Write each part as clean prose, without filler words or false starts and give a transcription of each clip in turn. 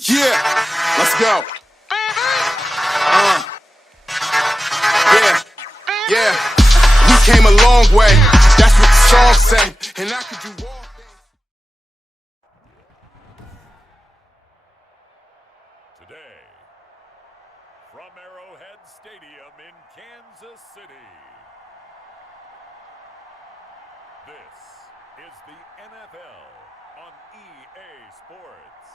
Yeah, let's go. Yeah. We came a long way. That's what the song say. And I could do all things. Today, from Arrowhead Stadium in Kansas City, this is the NFL on EA Sports.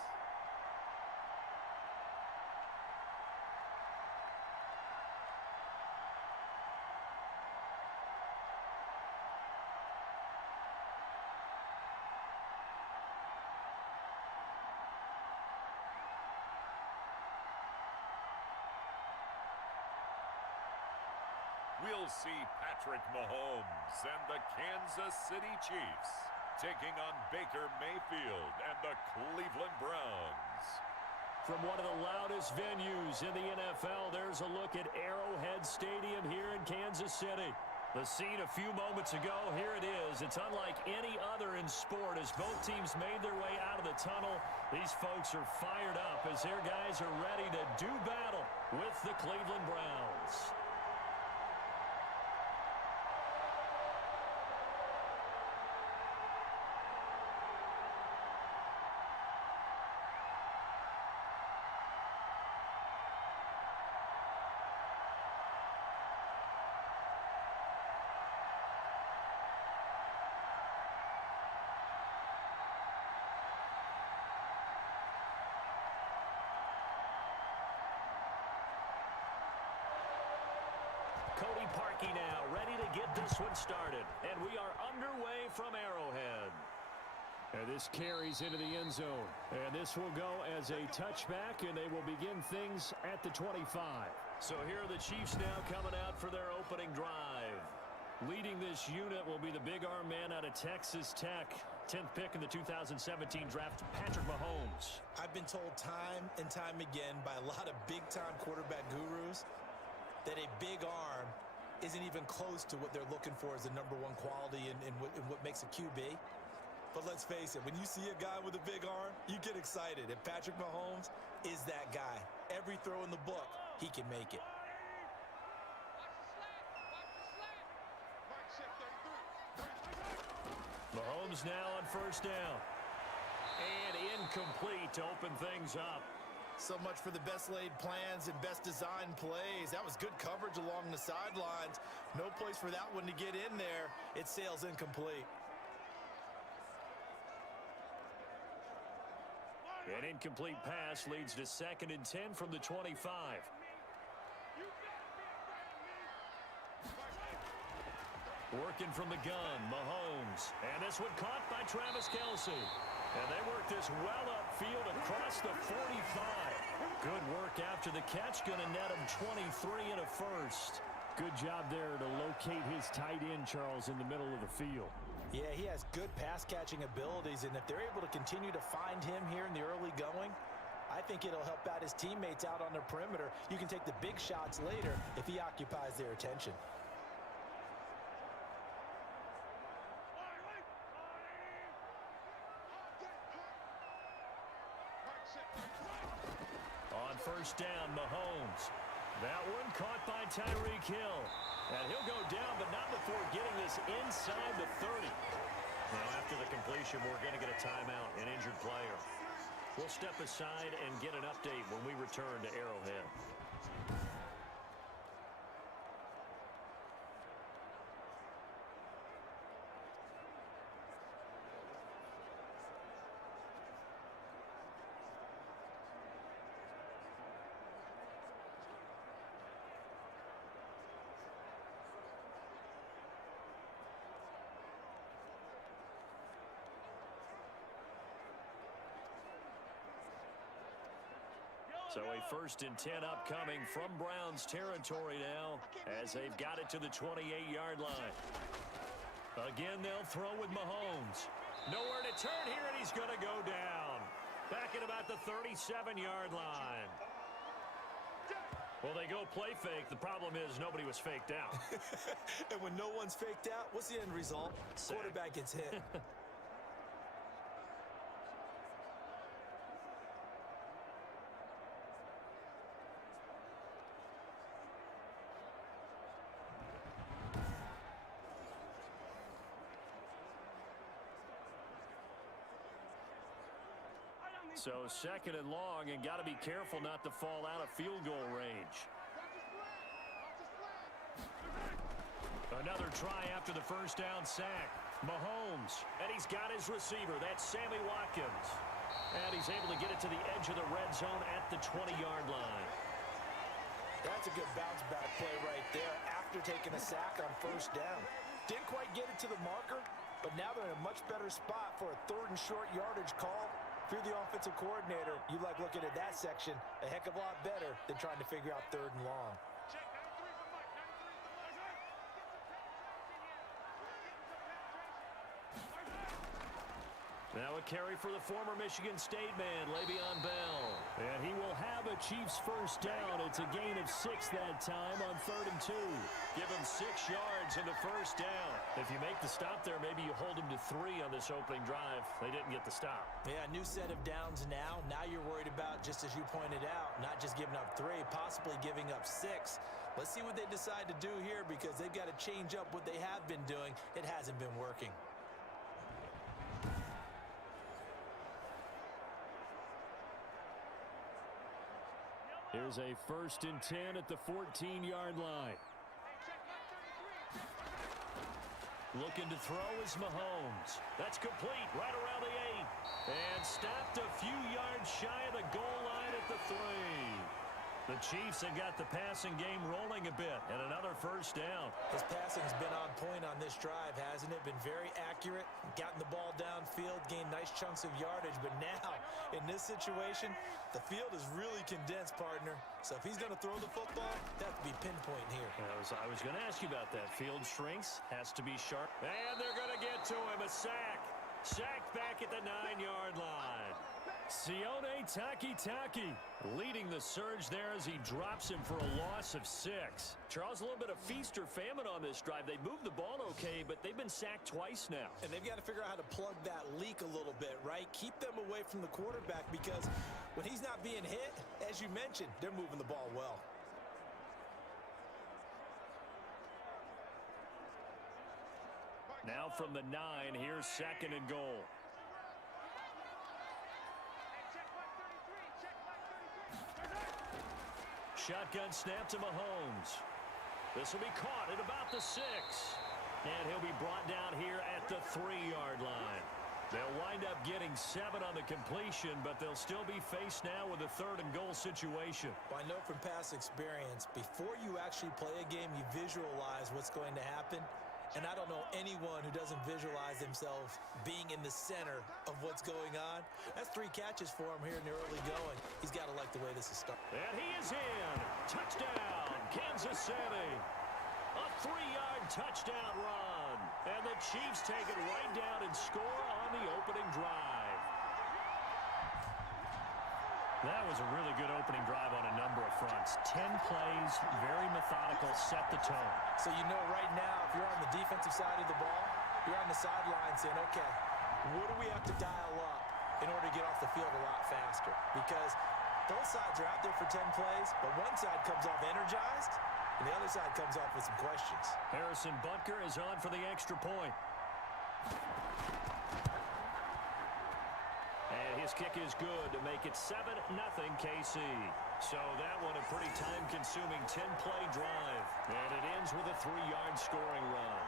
We'll see Patrick Mahomes and the Kansas City Chiefs taking on Baker Mayfield and the Cleveland Browns. From one of the loudest venues in the NFL, there's a look at Arrowhead Stadium here in Kansas City. The scene a few moments ago, here it is. It's unlike any other in sport as both teams made their way out of the tunnel. These folks are fired up as their guys are ready to do battle with the Cleveland Browns. Cody Parkey now, ready to get this one started. And we are underway from Arrowhead. And this carries into the end zone. And this will go as a touchback, and they will begin things at the 25. So here are the Chiefs now coming out for their opening drive. Leading this unit will be the big arm man out of Texas Tech. 10th pick in the 2017 draft, Patrick Mahomes. I've been told time and time again by a lot of big-time quarterback gurus that a big arm isn't even close to what they're looking for as the #1 quality in what makes a QB. But let's face it, when you see a guy with a big arm, you get excited. And Patrick Mahomes is that guy. Every throw in the book, he can make it. Mahomes now on first down. And incomplete to open things up. So much for the best laid plans and best designed plays. That was good coverage along the sidelines. No place for that one to get in there. It sails incomplete. An incomplete pass leads to 2nd and 10 from the 25. Working from the gun, Mahomes. And this one caught by Travis Kelce. And they work this well upfield across the 45. Good work after the catch. Going to net him 23 and a first. Good job there to locate his tight end, Charles, in the middle of the field. Yeah, he has good pass-catching abilities, and if they're able to continue to find him here in the early going, I think it'll help out his teammates out on the perimeter. You can take the big shots later if he occupies their attention. On first down, Mahomes. That one caught by Tyreek Hill. And he'll go down, but not before getting this inside the 30. Now, after the completion, we're going to get a timeout, an injured player. We'll step aside and get an update when we return to Arrowhead. So a 1st and 10 upcoming from Browns territory now as they've got it to the 28-yard line. Again, they'll throw with Mahomes. Nowhere to turn here, and he's going to go down. Back at about the 37-yard line. Well, they go play fake. The problem is nobody was faked out. And when no one's faked out, what's the end result? Quarterback gets hit. So second and long, and got to be careful not to fall out of field goal range. Another try after the first down sack. Mahomes, and he's got his receiver. That's Sammy Watkins. And he's able to get it to the edge of the red zone at the 20-yard line. That's a good bounce-back play right there after taking a sack on first down. Didn't quite get it to the marker, but now they're in a much better spot for a third and short yardage call. If you're the offensive coordinator, you like looking at that section a heck of a lot better than trying to figure out third and long. Now a carry for the former Michigan State man, Le'Veon Bell. And he will have a Chiefs first down. It's a gain of 6 that time on 3rd and 2. Give him 6 yards in the first down. If you make the stop there, maybe you hold him to 3 on this opening drive. They didn't get the stop. Yeah, new set of downs now. Now you're worried about, just as you pointed out, not just giving up 3, possibly giving up 6. Let's see what they decide to do here, because they've got to change up what they have been doing. It hasn't been working. Here's a 1st and 10 at the 14-yard line. Looking to throw is Mahomes. That's complete right around the 8. And stopped a few yards shy of the goal line at the 3. The Chiefs have got the passing game rolling a bit, and another first down. His passing's been on point on this drive, hasn't it? Been very accurate, gotten the ball downfield, gained nice chunks of yardage. But now, in this situation, the field is really condensed, partner. So if he's going to throw the football, that has to be pinpoint here. I was going to ask you about that. Field shrinks, has to be sharp. And they're going to get to him, a sack. Sacked back at the 9-yard line. Sione Takitaki leading the surge there as he drops him for a loss of 6. Charles, a little bit of feast or famine on this drive. They moved the ball okay, but they've been sacked twice now. And they've got to figure out how to plug that leak a little bit, right? Keep them away from the quarterback, because when he's not being hit, as you mentioned, they're moving the ball well. Now from the 9, here's 2nd and goal. Shotgun snap to Mahomes. This will be caught at about the 6. And he'll be brought down here at the 3-yard line. They'll wind up getting 7 on the completion, but they'll still be faced now with a 3rd and goal situation. Well, I know from past experience, before you actually play a game, you visualize what's going to happen. And I don't know anyone who doesn't visualize themselves being in the center of what's going on. That's 3 catches for him here in the early going. He's got to like the way this is starting. And he is in. Touchdown, Kansas City. A 3-yard touchdown run. And the Chiefs take it right down and score on the opening drive. That was a really good opening drive on a number of fronts. 10 plays, very methodical, set the tone. So you know right now, if you're on the defensive side of the ball, you're on the sideline saying, okay, what do we have to dial up in order to get off the field a lot faster? Because both sides are out there for 10 plays, but one side comes off energized, and the other side comes off with some questions. Harrison Butker is on for the extra point. And his kick is good to make it 7-0 KC. So that one a pretty time-consuming 10-play drive. And it ends with a 3-yard scoring run.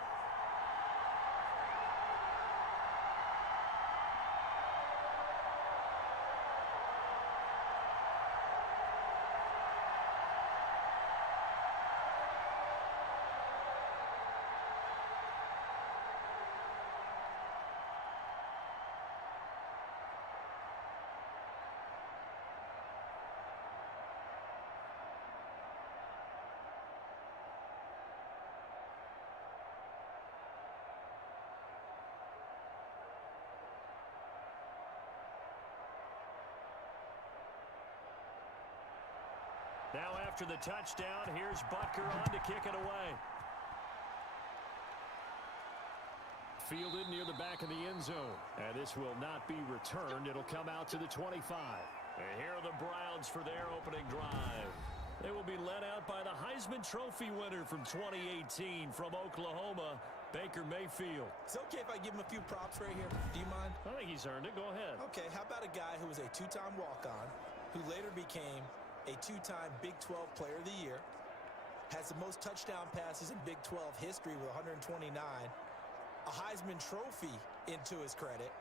Now after the touchdown, here's Butker on to kick it away. Fielded near the back of the end zone. And this will not be returned. It'll come out to the 25. And here are the Browns for their opening drive. They will be led out by the Heisman Trophy winner from 2018 from Oklahoma, Baker Mayfield. It's okay if I give him a few props right here. Do you mind? I think he's earned it. Go ahead. Okay, how about a guy who was a two-time walk-on, who later became a two-time Big 12 Player of the Year, has the most touchdown passes in Big 12 history with 129, a Heisman Trophy into his credit,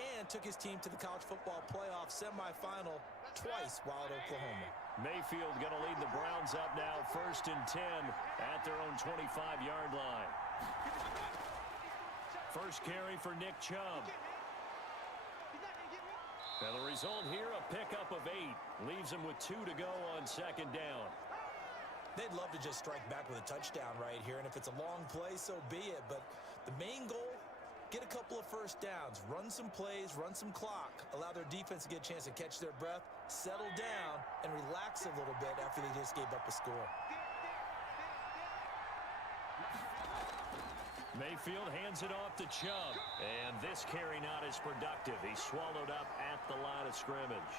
and took his team to the college football playoff semifinal twice while at Oklahoma. Mayfield going to lead the Browns up now, 1st and 10 at their own 25-yard line. First carry for Nick Chubb. And the result here, a pickup of 8. Leaves him with 2 to go on 2nd down. They'd love to just strike back with a touchdown right here, and if it's a long play, so be it. But the main goal, get a couple of first downs, run some plays, run some clock, allow their defense to get a chance to catch their breath, settle down, and relax a little bit after they just gave up a score. Mayfield hands it off to Chubb, and this carry not as productive. He's swallowed up at the line of scrimmage.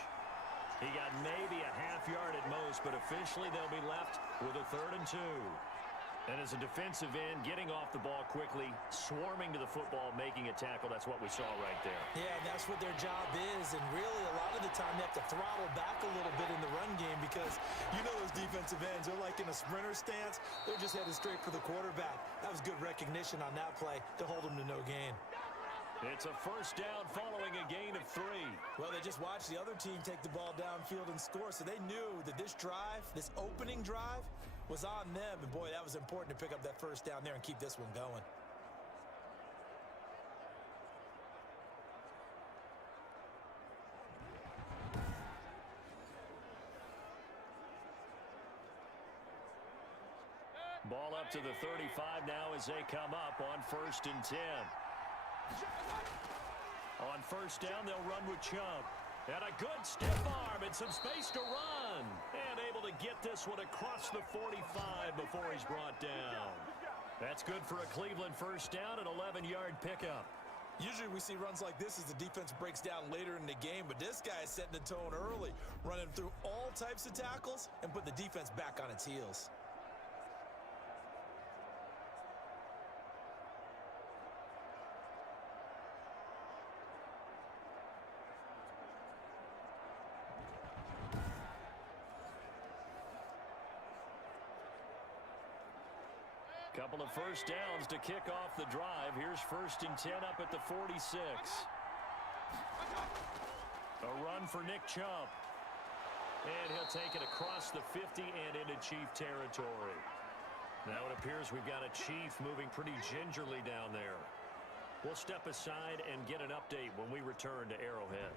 He got maybe a half yard at most, but officially they'll be left with a 3rd and 2. And as a defensive end, getting off the ball quickly, swarming to the football, making a tackle, that's what we saw right there. Yeah, that's what their job is, and really a lot of the time they have to throttle back a little bit in the run game because you know those defensive ends, they're like in a sprinter stance. They're just headed straight for the quarterback. That was good recognition on that play to hold them to no gain. It's a 1st down following a gain of 3. Well, they just watched the other team take the ball downfield and score, so they knew that this drive, this opening drive, was on them. And, boy, that was important to pick up that 1st down there and keep this one going. Ball up to the 35 now as they come up on 1st and 10. On 1st down, they'll run with Chubb. And a good stiff arm and some space to run. And able to get this one across the 45 before he's brought down. That's good for a Cleveland 1st down, an 11-yard pickup. Usually we see runs like this as the defense breaks down later in the game, but this guy is setting the tone early, running through all types of tackles and put the defense back on its heels. Couple of 1st downs to kick off the drive. Here's 1st and 10 up at the 46. A run for Nick Chubb. And he'll take it across the 50 and into Chief territory. Now it appears we've got a Chief moving pretty gingerly down there. We'll step aside and get an update when we return to Arrowhead.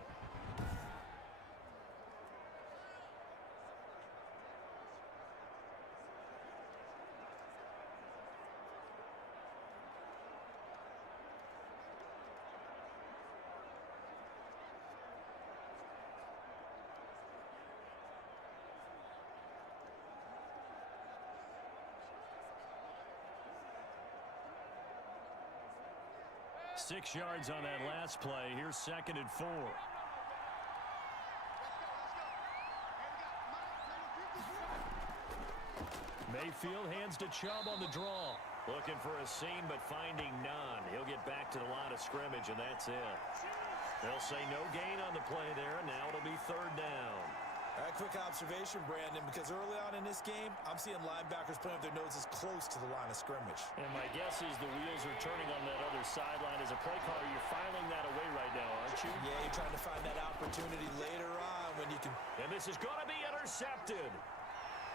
Six yards on that last play. Here's 2nd and 4. Mayfield hands to Chubb on the draw. Looking for a seam, but finding none. He'll get back to the line of scrimmage, and that's it. They'll say no gain on the play there. Now it'll be 3rd down. All right, quick observation, Brandon, because early on in this game, I'm seeing linebackers playing with their noses close to the line of scrimmage. And my guess is the wheels are turning on that other sideline. As a play caller, you're filing that away right now, aren't you? Yeah, you're trying to find that opportunity later on when you can. And this is going to be intercepted.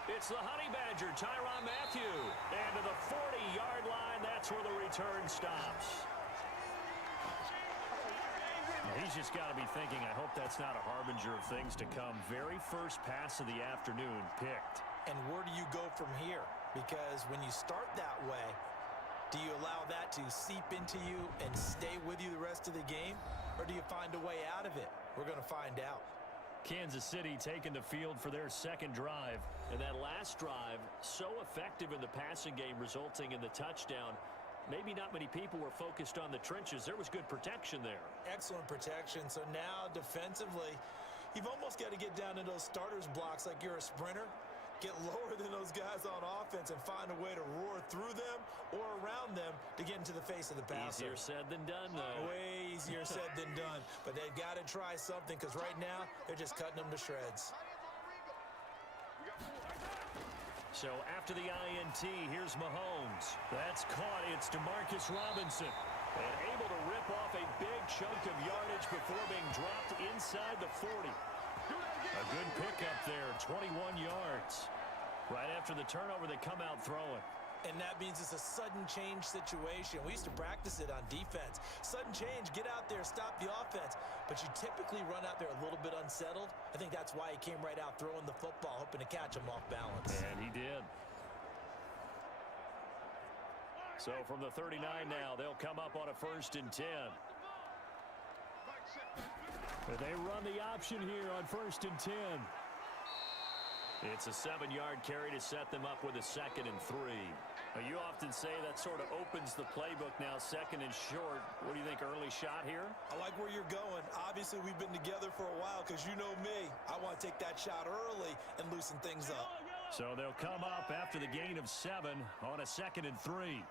It's the Honey Badger, Tyrann Mathieu. And to the 40-yard line, that's where the return stops. He's just got to be thinking, I hope that's not a harbinger of things to come. Very first pass of the afternoon picked. And where do you go from here? Because when you start that way, do you allow that to seep into you and stay with you the rest of the game? Or do you find a way out of it? We're going to find out. Kansas City taking the field for their 2nd drive. And that last drive, so effective in the passing game, resulting in the touchdown. Maybe not many people were focused on the trenches. There was good protection there. Excellent protection. So now defensively, you've almost got to get down to those starters blocks like you're a sprinter. Get lower than those guys on offense and find a way to roar through them or around them to get into the face of the passer. Easier said than done, though. Way easier said than done. But they've got to try something because right now they're just cutting them to shreds. So after the INT, here's Mahomes. That's caught. It's Demarcus Robinson. And able to rip off a big chunk of yardage before being dropped inside the 40. A good pickup there, 21 yards. Right after the turnover, they come out throwing. And that means it's a sudden change situation. We used to practice it on defense. Sudden change, get out there, stop the offense. But you typically run out there a little bit unsettled. I think that's why he came right out throwing the football, hoping to catch him off balance. And he did. So from the 39 now, they'll come up on a 1st and 10. They run the option here on 1st and 10. It's a 7-yard carry to set them up with a 2nd and 3. You often say that sort of opens the playbook now, 2nd and short. What do you think, early shot here? I like where you're going. Obviously, we've been together for a while because you know me. I want to take that shot early and loosen things up. So they'll come up after the gain of 7 on a 2nd and 3.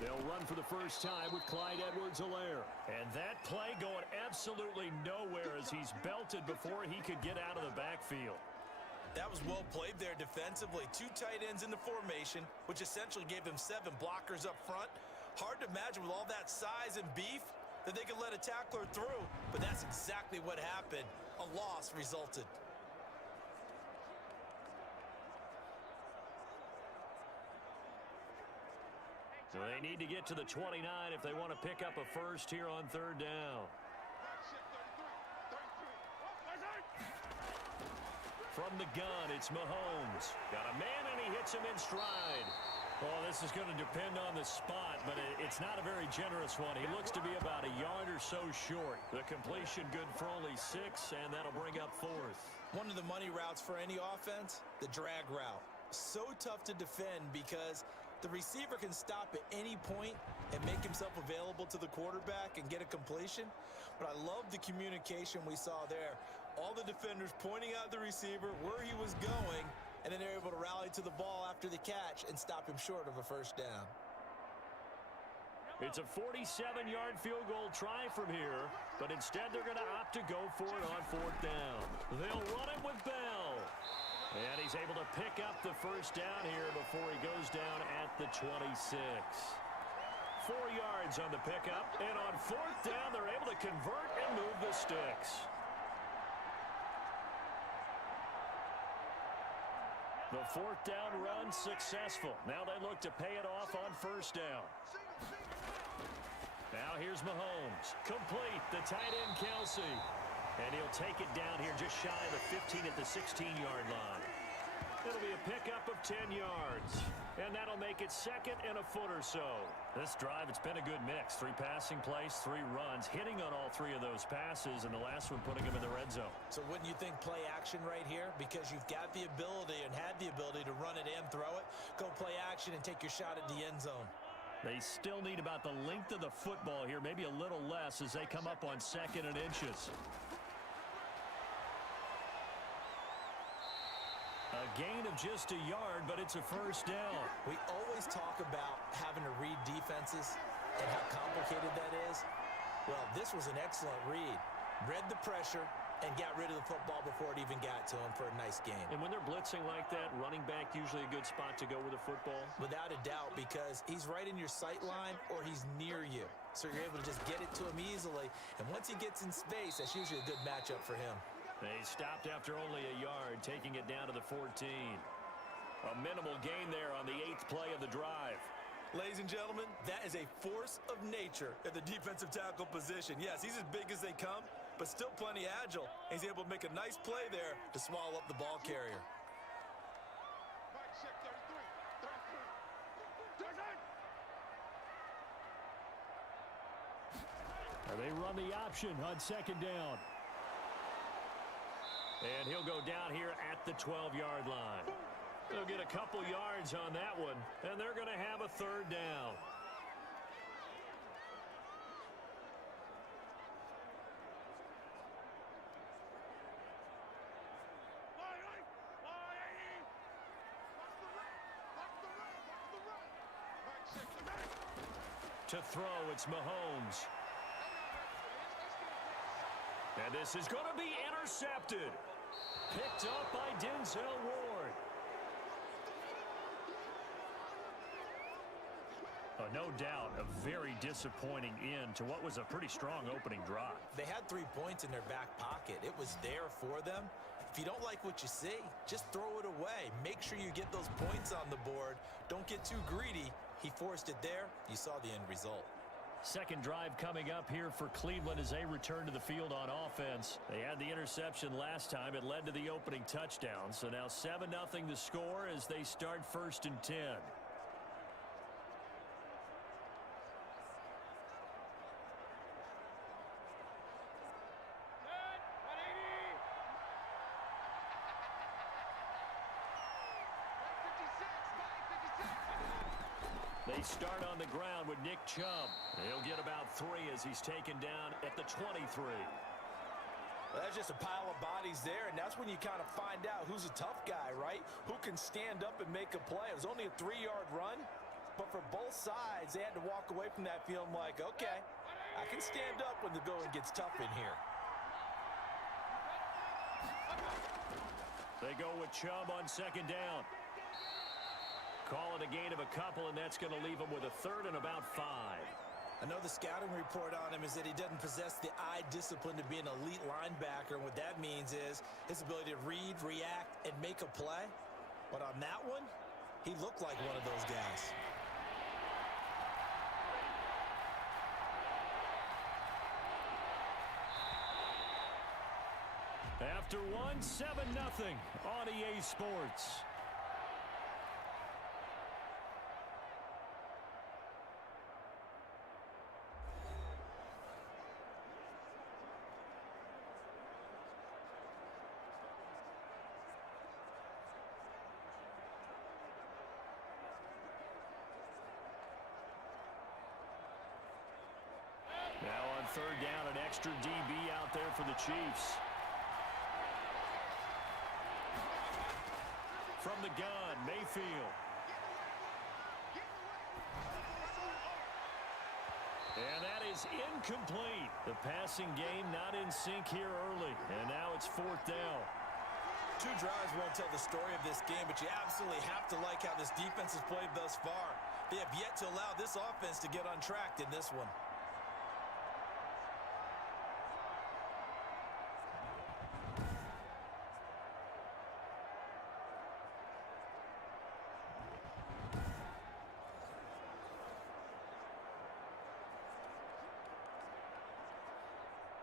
They'll run for the first time with Clyde Edwards-Helaire. And that play going absolutely nowhere as he's belted before he could get out of the backfield. That was well played there defensively. 2 tight ends in the formation, which essentially gave him 7 blockers up front. Hard to imagine with all that size and beef that they could let a tackler through. But that's exactly what happened. A loss resulted. So they need to get to the 29 if they want to pick up a first here on 3rd down. From the gun, it's Mahomes. Got a man, and he hits him in stride. Oh, this is going to depend on the spot, but it's not a very generous one. He looks to be about a yard or so short. The completion good for only 6, and that'll bring up 4th. One of the money routes for any offense, the drag route. So tough to defend because the receiver can stop at any point and make himself available to the quarterback and get a completion. But I love the communication we saw there. All the defenders pointing out the receiver, where he was going, and then they're able to rally to the ball after the catch and stop him short of a 1st down. It's a 47-yard field goal try from here, but instead they're going to opt to go for it on 4th down. They'll run it with Bell. And he's able to pick up the 1st down here before he goes down at the 26. 4 yards on the pickup, and on 4th down, they're able to convert and move the sticks. The 4th down run successful. Now they look to pay it off on 1st down. Now here's Mahomes. Complete, the tight end Kelsey. And he'll take it down here just shy of the 15 at the 16-yard line. It'll be a pickup of 10 yards. And that'll make it 2nd and a foot or so. This drive, it's been a good mix. 3 passing plays, 3 runs, hitting on all 3 of those passes, and the last one putting him in the red zone. So wouldn't you think play action right here? Because you've got the ability and had the ability to run it and throw it. Go play action and take your shot at the end zone. They still need about the length of the football here, maybe a little less as they come up on 2nd and inches. A gain of just a yard, but it's a 1st down. We always talk about having to read defenses and how complicated that is. Well, this was an excellent read. Read the pressure and got rid of the football before it even got to him for a nice game. And when they're blitzing like that, running back usually a good spot to go with the football? Without a doubt, because he's right in your sight line or he's near you. So you're able to just get it to him easily. And once he gets in space, that's usually a good matchup for him. They stopped after only a yard, taking it down to the 14. A minimal gain there on the 8th play of the drive. Ladies and gentlemen, that is a force of nature at the defensive tackle position. Yes, he's as big as they come, but still plenty agile. He's able to make a nice play there to swallow up the ball carrier. They run the option on 2nd down. And he'll go down here at the 12-yard line. They'll get a couple yards on that one, and they're going to have a 3rd down. To throw, it's Mahomes. And this is going to be intercepted. Picked up by Denzel Ward. No doubt, a very disappointing end to what was a pretty strong opening drive. They had 3 points in their back pocket. It was there for them. If you don't like what you see, just throw it away. Make sure you get those points on the board. Don't get too greedy. He forced it there. You saw the end result. Second drive coming up here for Cleveland as they return to the field on offense. They had the interception last time. It led to the opening touchdown. So now 7-0 the score as they start 1st and 10. They start on the ground with Nick Chubb. He'll get about 3 as he's taken down at the 23. Well, that's just a pile of bodies there, and that's when you kind of find out who's a tough guy, right? Who can stand up and make a play. It was only a 3-yard run, but for both sides, they had to walk away from that feeling like, okay, I can stand up when the going gets tough in here. They go with Chubb on 2nd down. Call it a gain of a couple, and that's going to leave him with a 3rd and about 5. I know the scouting report on him is that he doesn't possess the eye discipline to be an elite linebacker. And what that means is his ability to read, react, and make a play. But on that one, he looked like one of those guys. After one, 7-0 on EA Sports. Now on 3rd down, an extra DB out there for the Chiefs. From the gun, Mayfield. And that is incomplete. The passing game not in sync here early. And now it's 4th down. 2 drives won't tell the story of this game, but you absolutely have to like how this defense has played thus far. They have yet to allow this offense to get untracked in this one.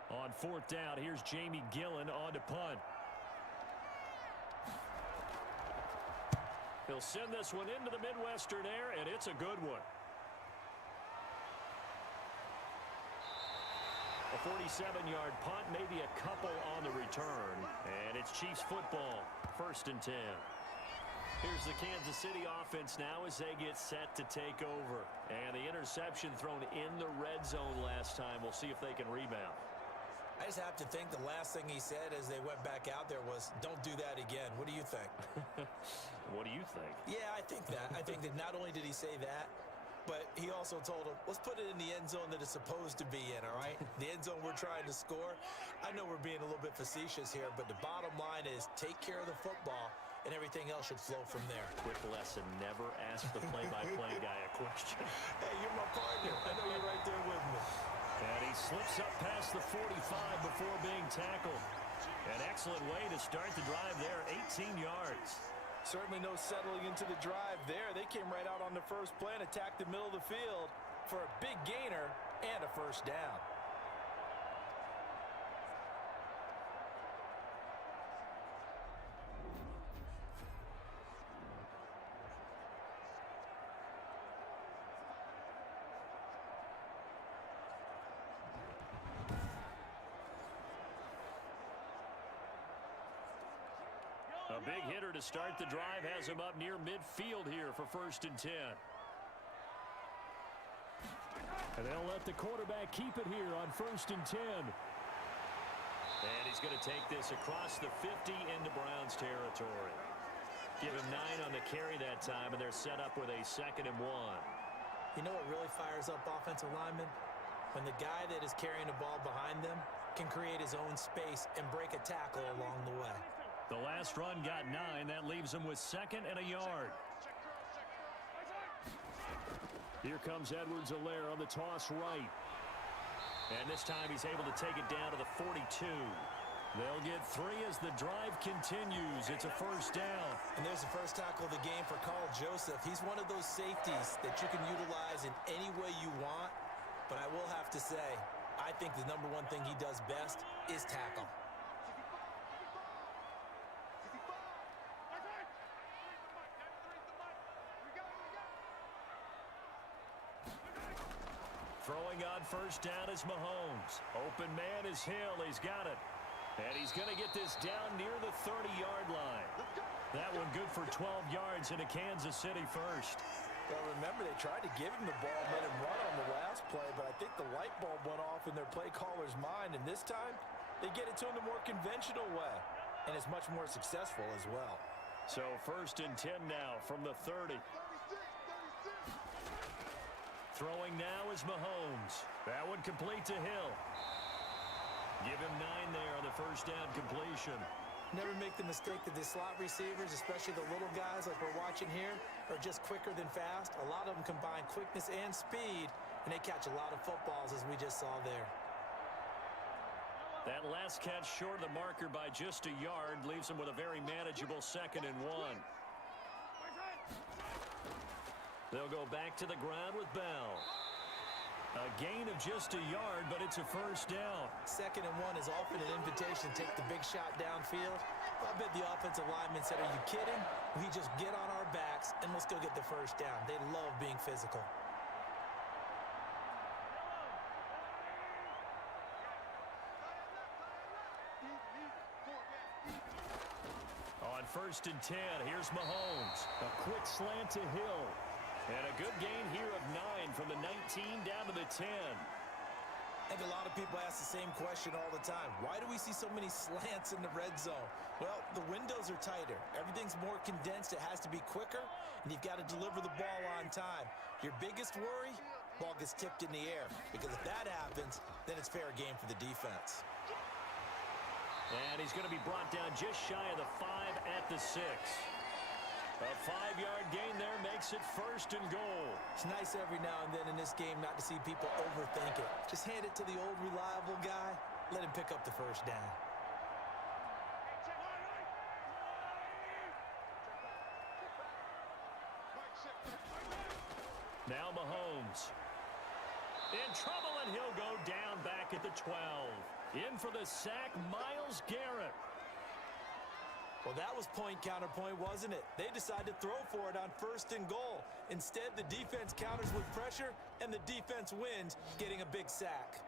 On 4th down, here's Jamie Gillen on to punt. He'll send this one into the Midwestern air, and it's a good one. A 47-yard punt, maybe a couple on the return. And it's Chiefs football, 1st and 10. Here's the Kansas City offense now as they get set to take over. And the interception thrown in the red zone last time. We'll see if they can rebound. I just have to think the last thing he said as they went back out there was, don't do that again. What do you think? What do you think? Yeah, I think that. I think that not only did he say that, but he also told him, let's put it in the end zone that it's supposed to be in, all right? The end zone we're trying to score. I know we're being a little bit facetious here, but the bottom line is take care of the football, and everything else should flow from there. Quick lesson, never ask the play-by-play guy a question. Hey, you're my partner. I know you're right there with me. And he slips up past the 45 before being tackled. An excellent way to start the drive there, 18 yards. Certainly no settling into the drive there. They came right out on the first play and attacked the middle of the field for a big gainer and a 1st down. A big hitter to start the drive has him up near midfield here for 1st and 10. And they'll let the quarterback keep it here on 1st and 10. And he's going to take this across the 50 into Browns territory. Give him 9 on the carry that time, and they're set up with a 2nd and 1. You know what really fires up offensive linemen? When the guy that is carrying the ball behind them can create his own space and break a tackle along the way. The last run got 9. That leaves him with 2nd and a yard. Here comes Edwards-Helaire on the toss right. And this time he's able to take it down to the 42. They'll get 3 as the drive continues. It's a first down. And there's the first tackle of the game for Carl Joseph. He's one of those safeties that you can utilize in any way you want. But I will have to say, I think the number one thing he does best is tackle. Throwing on first down is Mahomes. Open man is Hill. He's got it. And he's going to get this down near the 30-yard line. That one good for 12 yards into Kansas City first. Well, remember, they tried to give him the ball, let him run on the last play, but I think the light bulb went off in their play caller's mind, and this time they get it to him the more conventional way, and it's much more successful as well. So 1st and 10 now from the 30. Throwing now is Mahomes. That one complete to Hill. Give him 9 there on the first down completion. Never make the mistake that the slot receivers, especially the little guys like we're watching here, are just quicker than fast. A lot of them combine quickness and speed, and they catch a lot of footballs, as we just saw there. That last catch short of the marker by just a yard leaves him with a very manageable 2nd and 1. They'll go back to the ground with Bell. A gain of just a yard, but it's a first down. 2nd and 1 is often an invitation to take the big shot downfield. I bet the offensive lineman said, are you kidding? We just get on our backs and let's go get the first down. They love being physical. On 1st and 10, here's Mahomes. A quick slant to Hill. And a good gain here of 9 from the 19 down to the 10. I think a lot of people ask the same question all the time. Why do we see so many slants in the red zone? Well, the windows are tighter. Everything's more condensed. It has to be quicker, and you've got to deliver the ball on time. Your biggest worry, ball gets tipped in the air. Because if that happens, then it's fair game for the defense. And he's going to be brought down just shy of the 5 at the 6. A 5-yard gain there makes it 1st and goal. It's nice every now and then in this game not to see people overthink it. Just hand it to the old reliable guy. Let him pick up the first down. Now Mahomes. In trouble, and he'll go down back at the 12. In for the sack, Myles Garrett. Well, that was point counterpoint, wasn't it? They decided to throw for it on 1st and goal. Instead, the defense counters with pressure, and the defense wins, getting a big sack.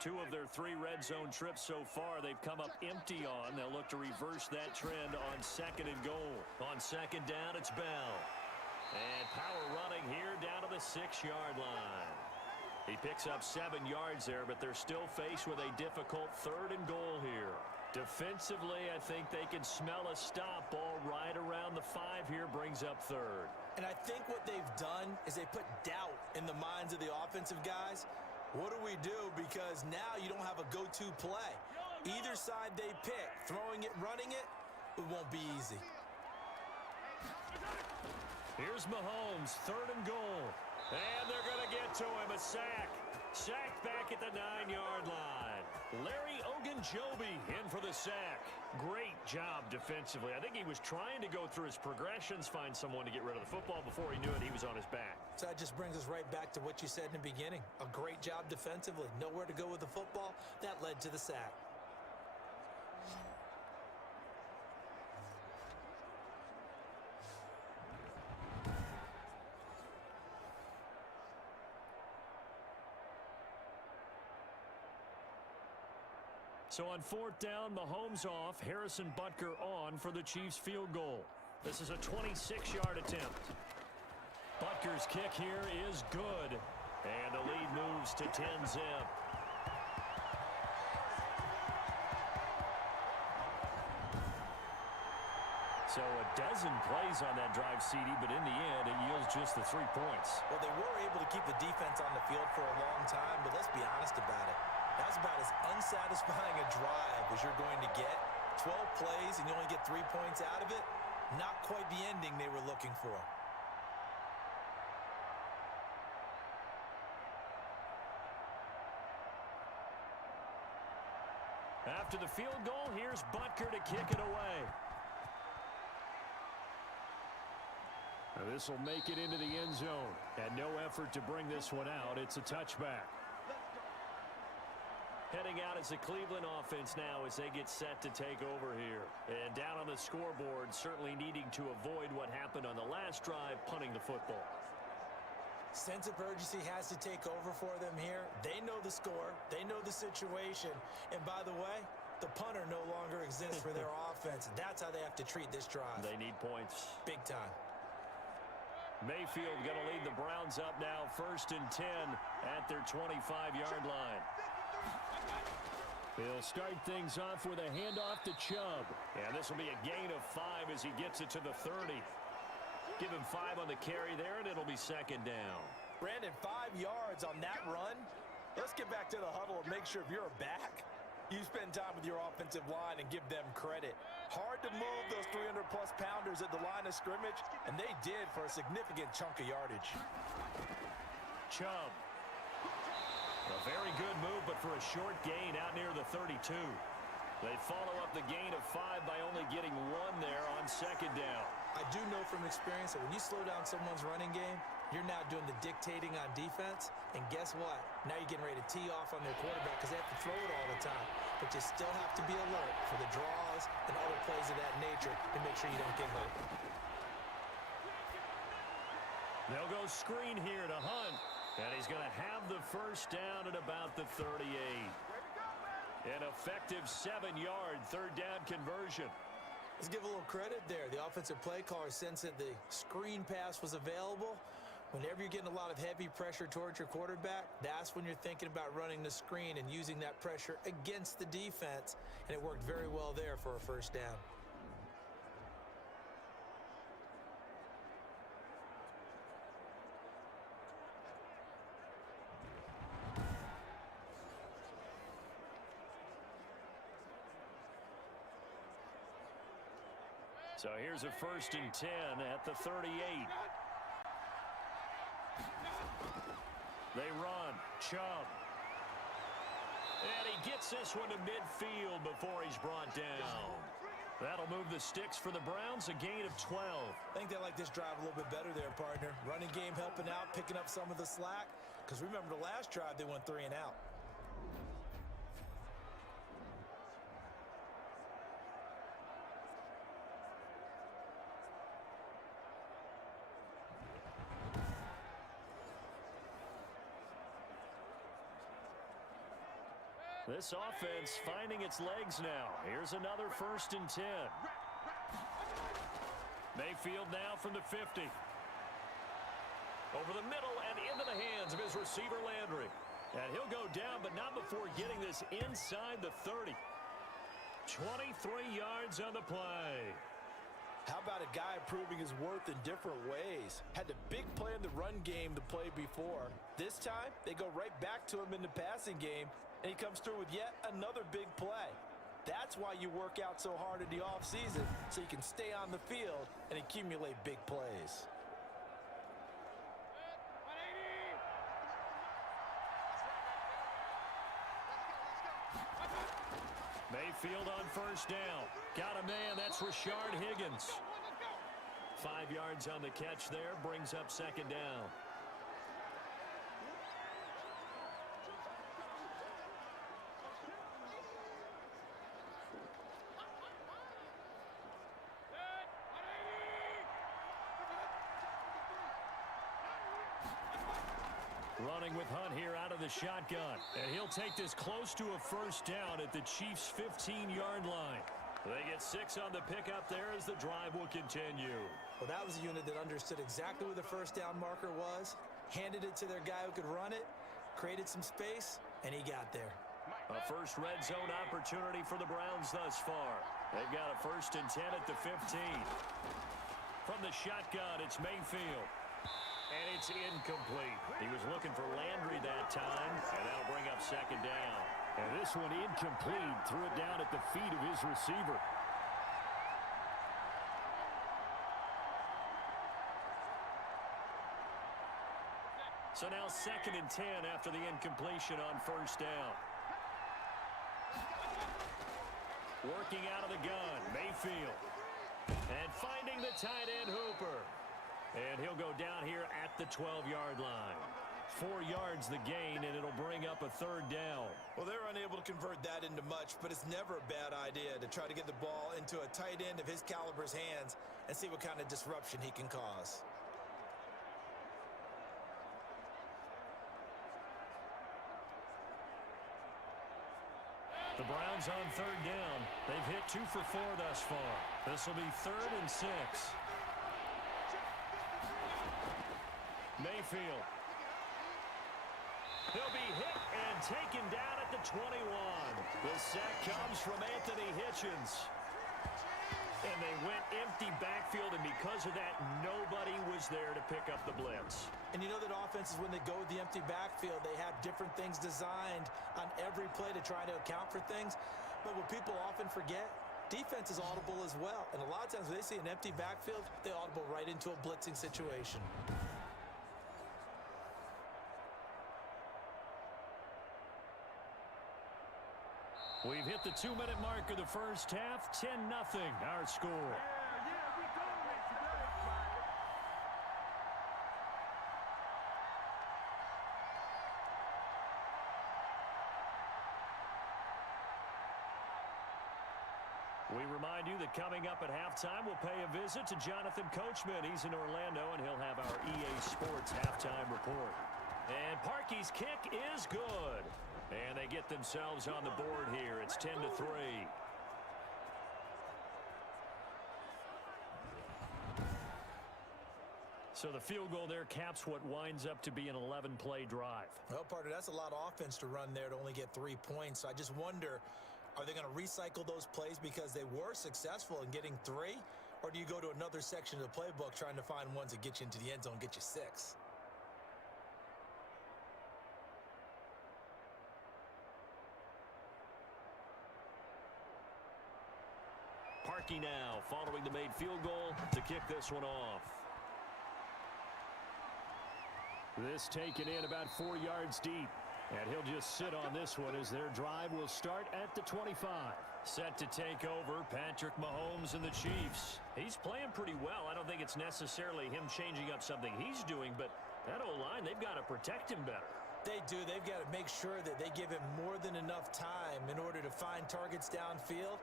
Two of their 3 red zone trips so far, they've come up empty on. They'll look to reverse that trend on 2nd and goal. On 2nd down, it's Bell. And power running here down to the 6-yard line. He picks up 7 yards there, but they're still faced with a difficult 3rd and goal here. Defensively, I think they can smell a stop ball right around the 5 here, brings up 3rd. And I think what they've done is they put doubt in the minds of the offensive guys. What do we do? Because now you don't have a go-to play. Either side they pick, throwing it, running it, it won't be easy. Here's Mahomes, 3rd and goal. And they're going to get to him, a sack. Sacked back at the 9-yard line. Larry Ogunjobi in for the sack. Great job defensively. I think he was trying to go through his progressions, find someone to get rid of the football. Before he knew it, he was on his back. So that just brings us right back to what you said in the beginning. A great job defensively. Nowhere to go with the football. That led to the sack. So on 4th down, Mahomes off, Harrison Butker on for the Chiefs field goal. This is a 26-yard attempt. Butker's kick here is good. And the lead moves to 10-zip. So a dozen plays on that drive, CD, but in the end, it yields just the 3 points. Well, they were able to keep the defense on the field for a long time, but let's be honest about it. That's about as unsatisfying a drive as you're going to get. 12 plays and you only get 3 points out of it. Not quite the ending they were looking for. After the field goal, here's Butker to kick it away. This will make it into the end zone. And no effort to bring this one out. It's a touchback. Heading out as the Cleveland offense now as they get set to take over here. And down on the scoreboard, certainly needing to avoid what happened on the last drive, punting the football. Sense of urgency has to take over for them here. They know the score. They know the situation. And by the way, the punter no longer exists for their offense. That's how they have to treat this drive. They need points. Big time. Mayfield going to lead the Browns up now, 1st and 10 at their 25-yard line. He'll start things off with a handoff to Chubb. And this will be a gain of 5 as he gets it to the 30. Give him 5 on the carry there, and it'll be 2nd down. Brandon, 5 yards on that run. Let's get back to the huddle and make sure if you're a back, you spend time with your offensive line and give them credit. Hard to move those 300-plus pounders at the line of scrimmage, and they did for a significant chunk of yardage. Chubb. A very good move, but for a short gain out near the 32. They follow up the gain of 5 by only getting 1 there on 2nd down. I do know from experience that when you slow down someone's running game, you're now doing the dictating on defense. And guess what? Now you're getting ready to tee off on their quarterback because they have to throw it all the time. But you still have to be alert for the draws and other plays of that nature to make sure you don't get hurt. They'll go screen here to Hunt. And he's going to have the 1st down at about the 38. An effective 7-yard 3rd down conversion. Let's give a little credit there. The offensive play caller sensed that the screen pass was available. Whenever you're getting a lot of heavy pressure towards your quarterback, that's when you're thinking about running the screen and using that pressure against the defense. And it worked very well there for a 1st down. So here's a 1st and 10 at the 38. They run. Chubb. And he gets this one to midfield before he's brought down. That'll move the sticks for the Browns, a gain of 12. I think they like this drive a little bit better there, partner. Running game helping out, picking up some of the slack. Because remember the last drive, they went 3 and out. This offense finding its legs now. Here's another 1st and 10. Mayfield now from the 50. Over the middle and into the hands of his receiver Landry. And he'll go down, but not before getting this inside the 30. 23 yards on the play. How about a guy proving his worth in different ways? Had the big play in the run game to play before. This time, they go right back to him in the passing game, and he comes through with yet another big play. That's why you work out so hard in the offseason, so you can stay on the field and accumulate big plays. Mayfield on 1st down. Got a man, that's Rashard Higgins. 5 yards on the catch there, brings up 2nd down. Running with Hunt here out of the shotgun. And he'll take this close to a 1st down at the Chiefs' 15-yard line. They get 6 on the pickup there as the drive will continue. Well, that was a unit that understood exactly where the 1st down marker was. handed it to their guy who could run it, created some space, and he got there. A first red zone opportunity for the Browns thus far. They've got a 1st and 10 at the 15. From the shotgun, it's Mayfield. And it's incomplete. He was looking for Landry that time, and that'll bring up 2nd down. And this one incomplete. Threw it down at the feet of his receiver. So now 2nd and 10 after the incompletion on 1st down. Working out of the gun, Mayfield. And finding the tight end Hooper. And he'll go down here at the 12-yard line. 4 yards the gain, and it'll bring up a 3rd down. Well, they're unable to convert that into much, but it's never a bad idea to try to get the ball into a tight end of his caliber's hands and see what kind of disruption he can cause. The Browns on 3rd down. They've hit 2 for 4 thus far. This will be 3rd and 6. Mayfield. He'll be hit and taken down at the 21. The sack comes from Anthony Hitchens. And they went empty backfield, and because of that, nobody was there to pick up the blitz. And you know that offenses, when they go with the empty backfield, they have different things designed on every play to try to account for things. But what people often forget, defense is audible as well. And a lot of times when they see an empty backfield, they audible right into a blitzing situation. We've hit the 2-minute mark of the first half. 10-0 our score. We remind you that coming up at halftime, we'll pay a visit to Jonathan Coachman. He's in Orlando, and he'll have our EA Sports halftime report. And Parkey's kick is good. And they get themselves on the board here. It's 10-3. So the field goal there caps what winds up to be an 11-play drive. Well, partner, that's a lot of offense to run there to only get 3 points. So I just wonder, are they going to recycle those plays because they were successful in getting 3? Or do you go to another section of the playbook trying to find ones that get you into the end zone, get you 6? Parkey now following the made field goal to kick this one off. This taken in about 4 yards deep. And he'll just sit on this one as their drive will start at the 25. Set to take over, Patrick Mahomes and the Chiefs. He's playing pretty well. I don't think it's necessarily him changing up something he's doing, but that O-line, they've got to protect him better. They do. They've got to make sure that they give him more than enough time in order to find targets downfield.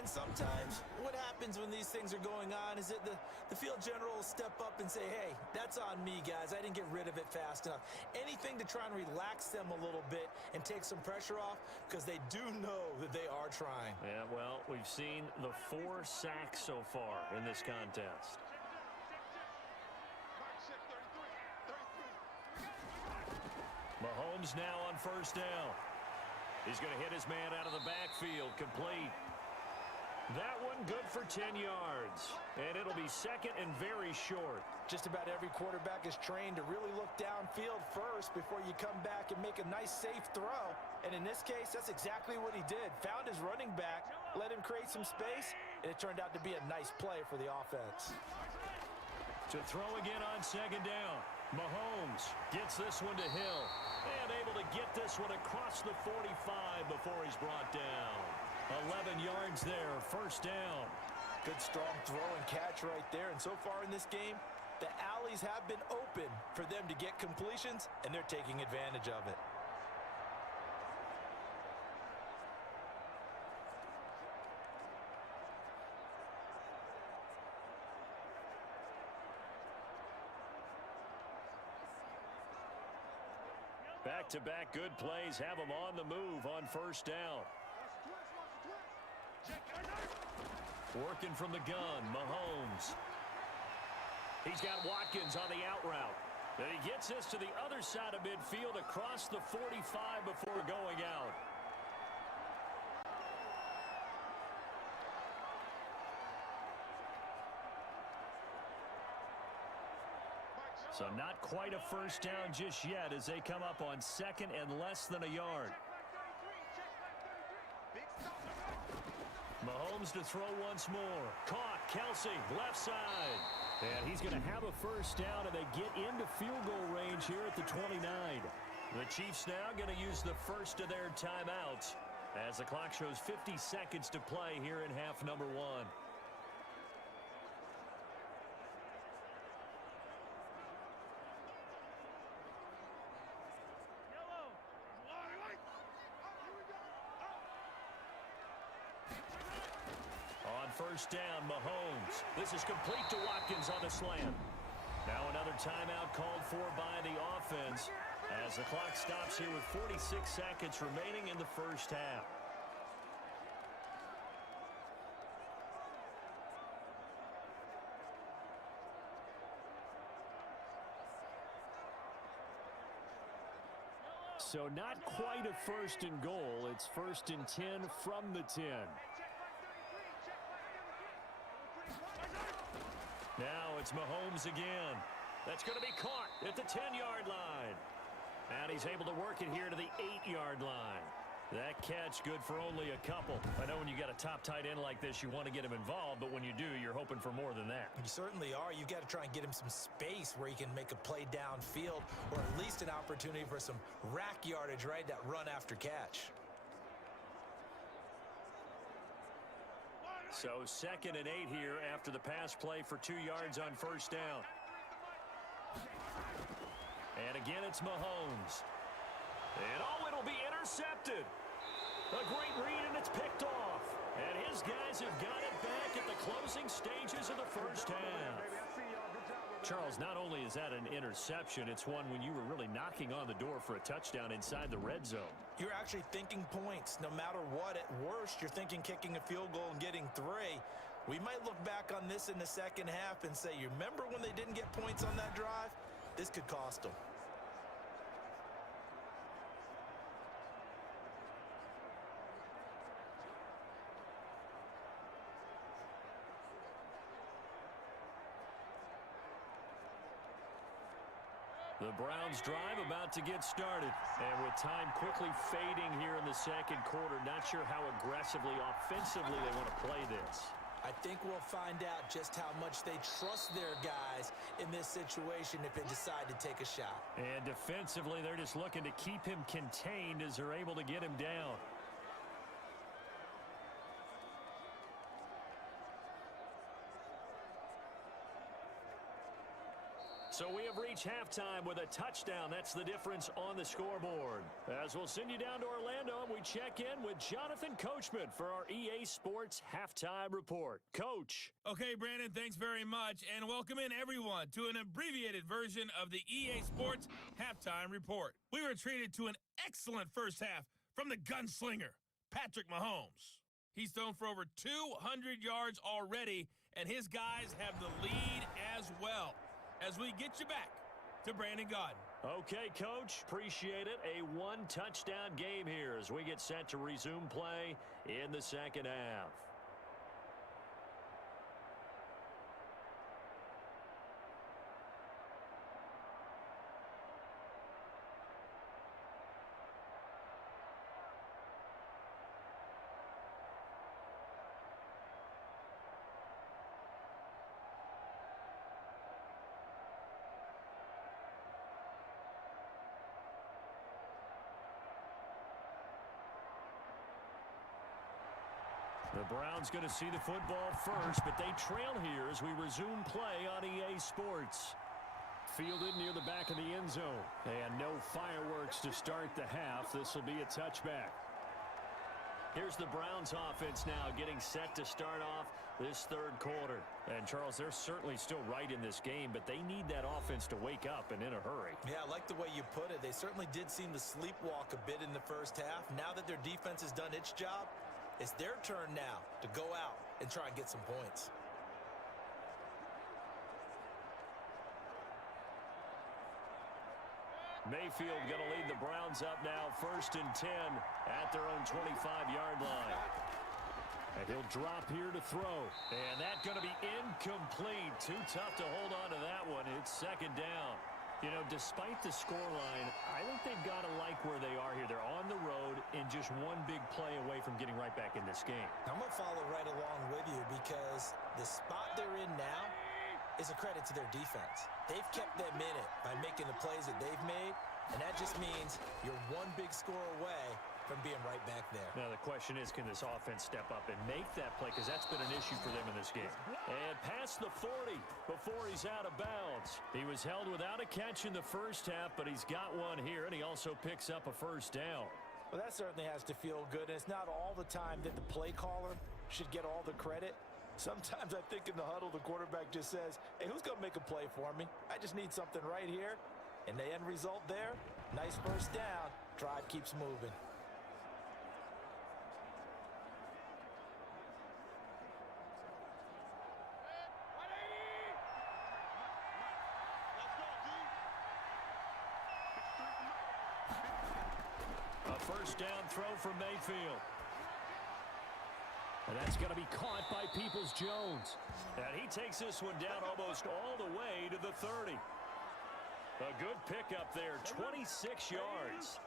And sometimes what happens when these things are going on is that the field general will step up and say, hey, that's on me, guys. I didn't get rid of it fast enough. Anything to try and relax them a little bit and take some pressure off because they do know that they are trying. Yeah, well, we've seen the 4 sacks so far in this contest. Mahomes now on 1st down. He's going to hit his man out of the backfield, complete. That one good for 10 yards. And it'll be 2nd and very short. Just about every quarterback is trained to really look downfield first before you come back and make a nice, safe throw. And in this case, that's exactly what he did. Found his running back, let him create some space, and it turned out to be a nice play for the offense. To throw again on 2nd down. Mahomes gets this one to Hill. And able to get this one across the 45 before he's brought down. 11 yards there, 1st down. Good strong throw and catch right there. And so far in this game, the alleys have been open for them to get completions, and they're taking advantage of it. Back-to-back good plays have him on the move on 1st down. Working from the gun, Mahomes. He's got Watkins on the out route. And he gets this to the other side of midfield across the 45 before going out. So not quite a first down just yet as they come up on second and less than a yard. Mahomes to throw once more. Caught. Kelsey, left side. And he's going to have a first down, and they get into field goal range here at the 29. The Chiefs now going to use the first of their timeouts as the clock shows 50 seconds to play here in half number 1. First down, Mahomes. This is complete to Watkins on the slant. Now another timeout called for by the offense as the clock stops here with 46 seconds remaining in the first half. So not quite a first and goal. It's first and 10 from the 10. Now it's Mahomes again. That's going to be caught at the 10-yard line. And he's able to work it here to the 8-yard line. That catch good for only a couple. I know when you got a top tight end like this, you want to get him involved, but when you do, you're hoping for more than that. You certainly are. You've got to try and get him some space where he can make a play downfield, or at least an opportunity for some rack yardage, right? That run after catch. So second and 8 here after the pass play for 2 yards on first down. And again, it's Mahomes. And it'll be intercepted. A great read, and it's picked off. And his guys have got it back at the closing stages of the first half. Charles, not only is that an interception, it's one when you were really knocking on the door for a touchdown inside the red zone. You're actually thinking points. No matter what, at worst, you're thinking kicking a field goal and getting 3. We might look back on this in the second half and say, you remember when they didn't get points on that drive? This could cost them. The Browns drive about to get started. And with time quickly fading here in the second quarter, not sure how aggressively, offensively they want to play this. I think we'll find out just how much they trust their guys in this situation if they decide to take a shot. And defensively, they're just looking to keep him contained as they're able to get him down. So we have reached halftime with a touchdown. That's the difference on the scoreboard. As we'll send you down to Orlando, and we check in with Jonathan Coachman for our EA Sports Halftime Report. Coach. Okay, Brandon, thanks very much, and welcome in everyone to an abbreviated version of the EA Sports Halftime Report. We were treated to an excellent first half from the gunslinger, Patrick Mahomes. He's thrown for over 200 yards already, and his guys have the lead as well. As we get you back to Brandon Gaudin. Okay, Coach. Appreciate it. A one-touchdown game here as we get set to resume play in the second half. The Browns going to see the football first, but they trail here as we resume play on EA Sports. Fielded near the back of the end zone. And no fireworks to start the half. This will be a touchback. Here's the Browns offense now getting set to start off this third quarter. And, Charles, they're certainly still right in this game, but they need that offense to wake up and in a hurry. Yeah, I like the way you put it. They certainly did seem to sleepwalk a bit in the first half. Now that their defense has done its job, it's their turn now to go out and try and get some points. Mayfield going to lead the Browns up now, 1st and 10 at their own 25-yard line. And he'll drop here to throw. And that's going to be incomplete. Too tough to hold on to that one. It's 2nd down. You know, despite the scoreline, I think they've got to like where they are here. They're on the road and just one big play away from getting right back in this game. I'm going to follow right along with you because the spot they're in now is a credit to their defense. They've kept them in it by making the plays that they've made, and that just means you're one big score away from being right back there. Now, the question is, can this offense step up and make that play? Because that's been an issue for them in this game. And past the 40 before he's out of bounds. He was held without a catch in the first half, but he's got one here, and he also picks up a 1st down. Well, that certainly has to feel good, and it's not all the time that the play caller should get all the credit. Sometimes I think in the huddle, the quarterback just says, hey, who's going to make a play for me? I just need something right here. And the end result there, nice 1st down. Drive keeps moving. A 1st down throw from Mayfield. And that's going to be caught by Peoples-Jones. And he takes this one down almost all the way to the 30. A good pickup there, 26 yards.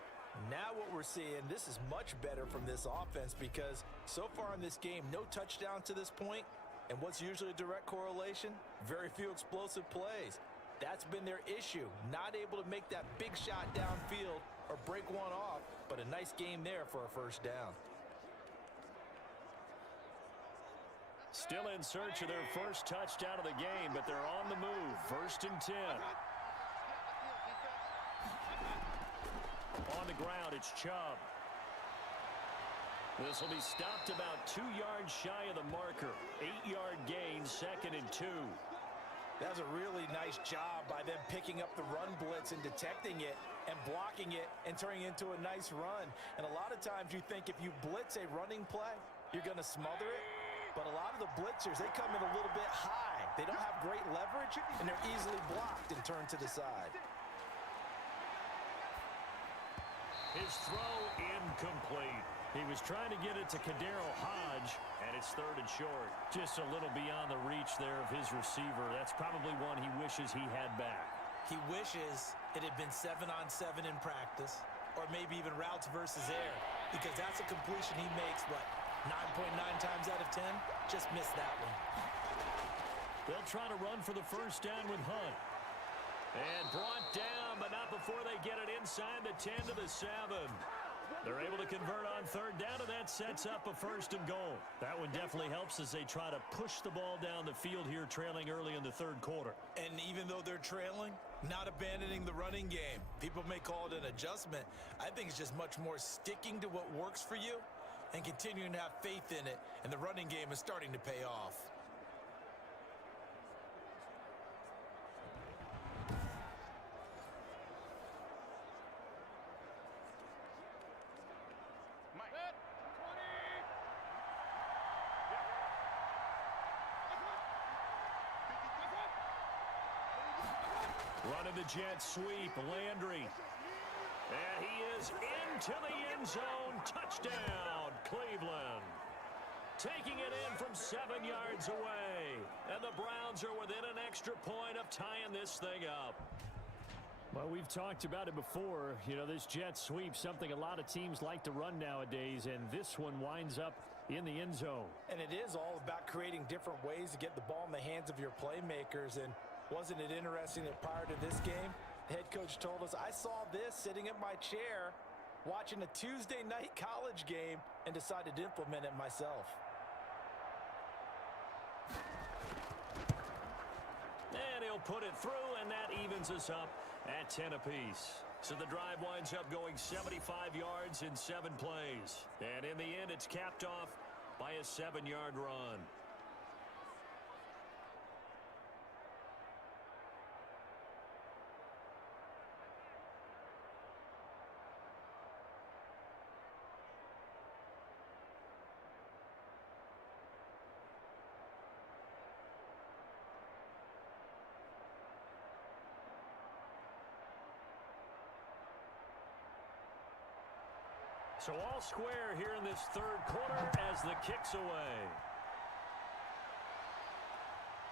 Now what we're seeing, this is much better from this offense because so far in this game, no touchdowns to this point. And what's usually a direct correlation? Very few explosive plays. That's been their issue, not able to make that big shot downfield or break one off, but a nice game there for a 1st down. Still in search of their 1st touchdown of the game, but they're on the move. 1st and 10. On the ground, it's Chubb. This will be stopped about 2 yards shy of the marker. 8-yard gain, 2nd and 2. That was a really nice job by them picking up the run blitz and detecting it and blocking it and turning it into a nice run. And a lot of times you think if you blitz a running play, you're going to smother it. But a lot of the blitzers, they come in a little bit high. They don't have great leverage, and they're easily blocked and turned to the side. His throw incomplete. He was trying to get it to Kadero Hodge, and it's 3rd and short. Just a little beyond the reach there of his receiver. That's probably one he wishes he had back. He wishes it had been 7-on-7 in practice, or maybe even routes versus air, because that's a completion he makes, what, 9.9 times out of 10? Just missed that one. They'll try to run for the 1st down with Hunt. And brought down, but not before they get it inside the 10 to the 7. They're able to convert on 3rd down, and that sets up a 1st and goal. That one definitely helps as they try to push the ball down the field here, trailing early in the 3rd quarter. And even though they're trailing, not abandoning the running game. People may call it an adjustment. I think it's just much more sticking to what works for you and continuing to have faith in it, and the running game is starting to pay off. Running the jet sweep, Landry. And he is into the end zone. Touchdown, Cleveland. Taking it in from 7 yards away. And the Browns are within an extra point of tying this thing up. Well, we've talked about it before. You know, this jet sweep, something a lot of teams like to run nowadays, and this one winds up in the end zone. And it is all about creating different ways to get the ball in the hands of your playmakers. And wasn't it interesting that prior to this game, the head coach told us, I saw this sitting in my chair watching a Tuesday night college game and decided to implement it myself. And he'll put it through, and that evens us up at 10 apiece. So the drive winds up going 75 yards in 7 plays. And in the end, it's capped off by a 7-yard run. So all square here in this third quarter as the kick's away.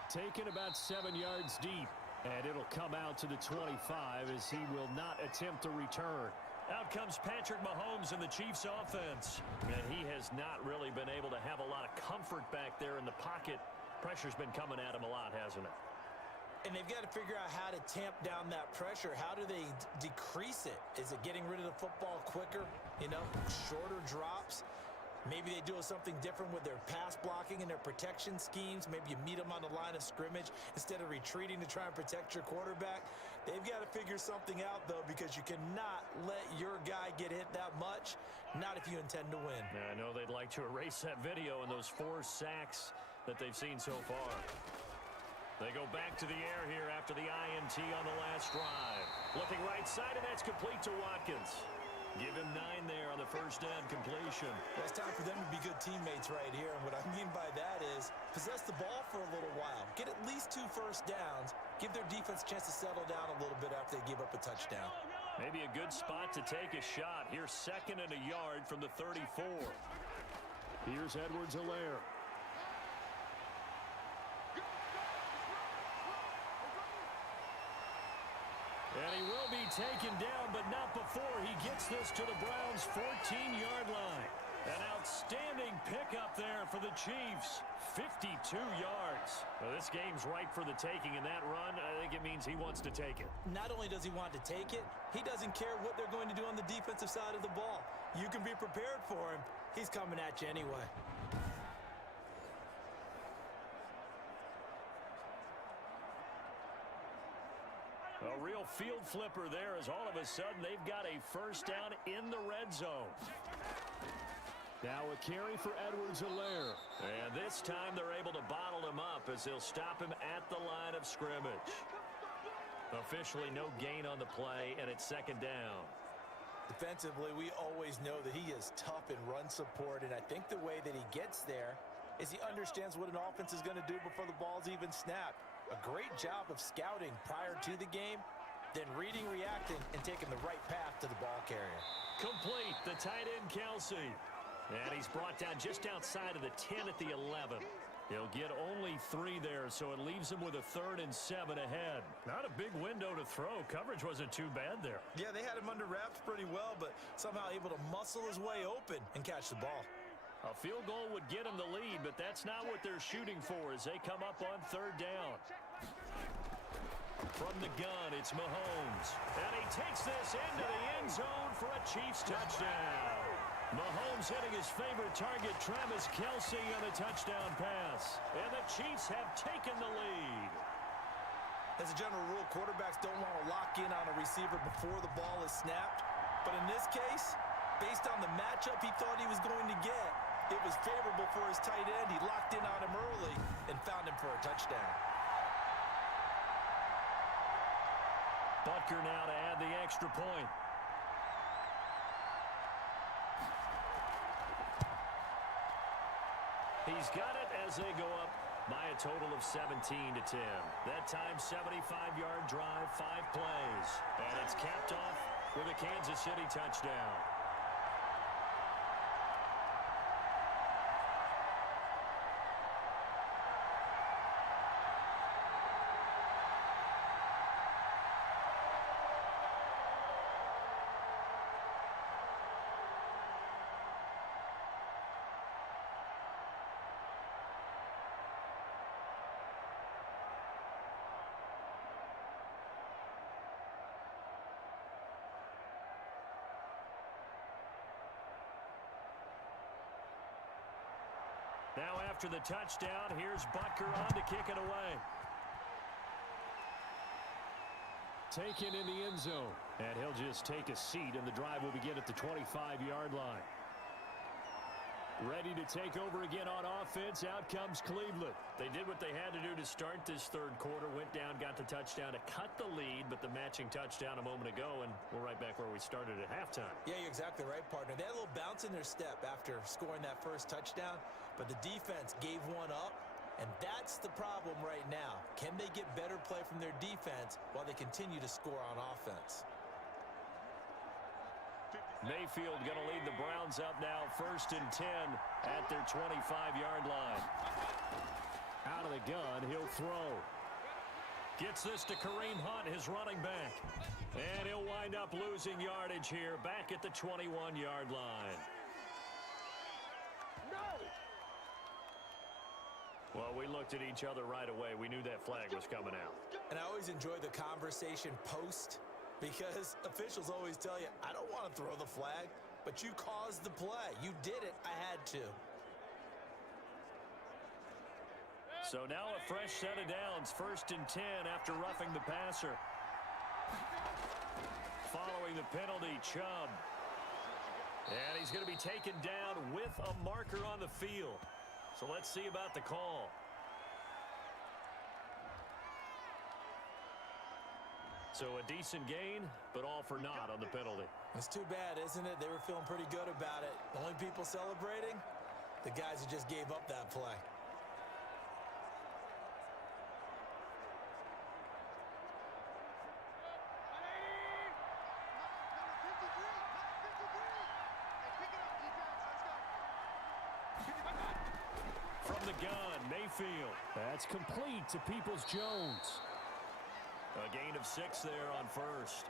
Taken about 7 yards deep, and it'll come out to the 25 as he will not attempt to return. Out comes Patrick Mahomes in the Chiefs offense. And he has not really been able to have a lot of comfort back there in the pocket. Pressure's been coming at him a lot, hasn't it? And they've got to figure out how to tamp down that pressure. How do they decrease it? Is it getting rid of the football quicker? You know, shorter drops? Maybe they do something different with their pass blocking and their protection schemes. Maybe you meet them on the line of scrimmage instead of retreating to try and protect your quarterback. They've got to figure something out, though, because you cannot let your guy get hit that much, not if you intend to win. Yeah, I know they'd like to erase that video and those 4 sacks that they've seen so far. They go back to the air here after the INT on the last drive. Looking right side, and that's complete to Watkins. Give him 9 there on the first down completion. Well, it's time for them to be good teammates right here. And what I mean by that is possess the ball for a little while. Get at least 2 first downs. Give their defense a chance to settle down a little bit after they give up a touchdown. Maybe a good spot to take a shot. Here's 2nd and a yard from the 34. Here's Edwards-Helaire. And he will be taken down, but not before he gets this to the Browns' 14-yard line. An outstanding pickup there for the Chiefs. 52 yards. Well, this game's ripe for the taking, and that run, I think it means he wants to take it. Not only does he want to take it, he doesn't care what they're going to do on the defensive side of the ball. You can be prepared for him. He's coming at you anyway. A real field flipper there as all of a sudden they've got a first down in the red zone. Now a carry for Edwards-Helaire. And this time they're able to bottle him up as they'll stop him at the line of scrimmage. Officially no gain on the play, and it's 2nd down. Defensively, we always know that he is tough in run support, and I think the way that he gets there is he understands what an offense is going to do before the ball's even snapped. A great job of scouting prior to the game, then reading, reacting, and taking the right path to the ball carrier. Complete, the tight end Kelsey. And he's brought down just outside of the 10 at the 11. He'll get only 3 there, so it leaves him with a 3rd and 7 ahead. Not a big window to throw. Coverage wasn't too bad there. Yeah, they had him under wraps pretty well, but somehow able to muscle his way open and catch the ball. A field goal would get him the lead, but that's not what they're shooting for as they come up on 3rd down. From the gun, it's Mahomes. And he takes this into the end zone for a Chiefs touchdown. Mahomes hitting his favorite target, Travis Kelce, on a touchdown pass. And the Chiefs have taken the lead. As a general rule, quarterbacks don't want to lock in on a receiver before the ball is snapped. But in this case, based on the matchup he thought he was going to get, it was favorable for his tight end. He locked in on him early and found him for a touchdown. Butker now to add the extra point. He's got it as they go up by a total of 17-10. That time, 75-yard drive, 5 plays. And it's capped off with a Kansas City touchdown. Now after the touchdown, here's Butker on to kick it away. Taken in the end zone. And he'll just take a seat, and the drive will begin at the 25-yard line. Ready to take over again on offense. Out comes Cleveland. They did what they had to do to start this third quarter. Went down, got the touchdown to cut the lead, but the matching touchdown a moment ago, and we're right back where we started at halftime. Yeah, you're exactly right, partner. They had a little bounce in their step after scoring that first touchdown, but the defense gave one up, and that's the problem right now. Can they get better play from their defense while they continue to score on offense? 50 Mayfield going to lead the Browns up now, 1st and 10 at their 25-yard line. Out of the gun, he'll throw. Gets this to Kareem Hunt, his running back. And he'll wind up losing yardage here, back at the 21-yard line. Well, we looked at each other right away. We knew that flag was coming out. And I always enjoy the conversation post, because officials always tell you, I don't want to throw the flag, but you caused the play. You did it. I had to. So now a fresh set of downs, 1st and 10 after roughing the passer. Following the penalty, Chubb. And he's going to be taken down with a marker on the field. So let's see about the call. So a decent gain, but all for naught on the penalty. It's too bad, isn't it? They were feeling pretty good about it. The only people celebrating, the guys who just gave up that play. From the gun, Mayfield. That's complete to Peoples-Jones. A gain of 6 there on 1st.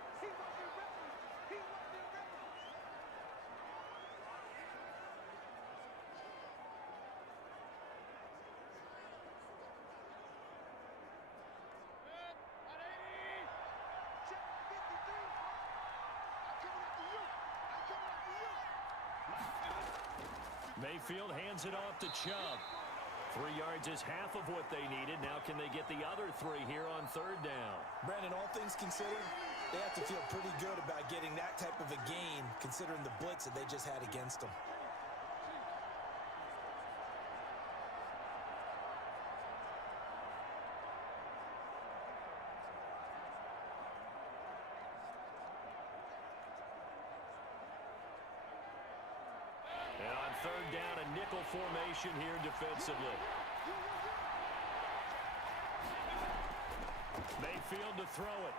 Mayfield hands it off to Chubb. 3 yards is half of what they needed. Now can they get the other 3 here on 3rd down? Brandon, all things considered, they have to feel pretty good about getting that type of a gain, considering the blitz that they just had against them. And on 3rd down, a nickel formation here defensively. Mayfield to throw it.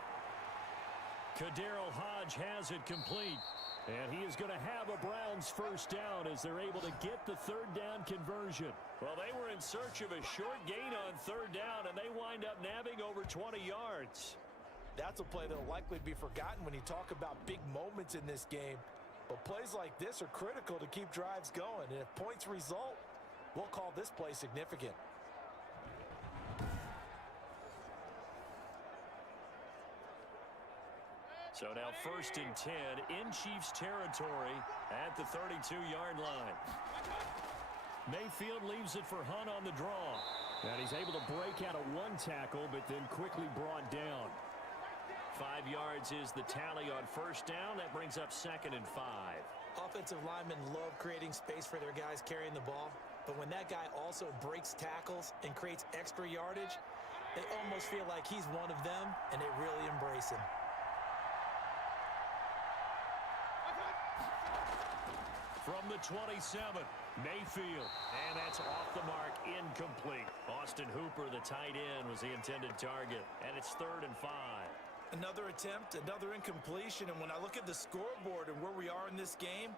Kadero Hodge has it complete. And he is going to have a Browns 1st down as they're able to get the 3rd down conversion. Well, they were in search of a short gain on 3rd down, and they wind up nabbing over 20 yards. That's a play that will likely be forgotten when you talk about big moments in this game. But plays like this are critical to keep drives going. And if points result, we'll call this play significant. So now 1st and 10 in Chiefs territory at the 32-yard line. Mayfield leaves it for Hunt on the draw. And he's able to break out of 1 tackle, but then quickly brought down. 5 yards is the tally on 1st down. That brings up 2nd and 5. Offensive linemen love creating space for their guys carrying the ball. But when that guy also breaks tackles and creates extra yardage, they almost feel like he's one of them, and they really embrace him. From the 27, Mayfield. And that's off the mark, incomplete. Austin Hooper, the tight end, was the intended target. And it's 3rd and 5. Another attempt, another incompletion, and when I look at the scoreboard and where we are in this game,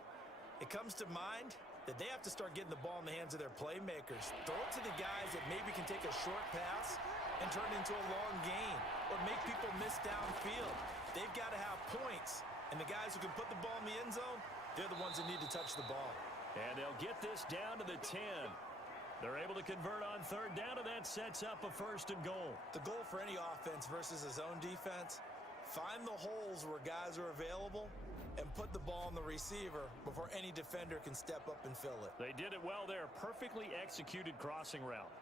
it comes to mind that they have to start getting the ball in the hands of their playmakers. Throw it to the guys that maybe can take a short pass and turn it into a long gain or make people miss downfield. They've got to have points, and the guys who can put the ball in the end zone, they're the ones that need to touch the ball. And they'll get this down to the 10. They're able to convert on 3rd down, and that sets up a 1st and goal. The goal for any offense versus a zone defense, find the holes where guys are available and put the ball on the receiver before any defender can step up and fill it. They did it well there. Perfectly executed crossing route.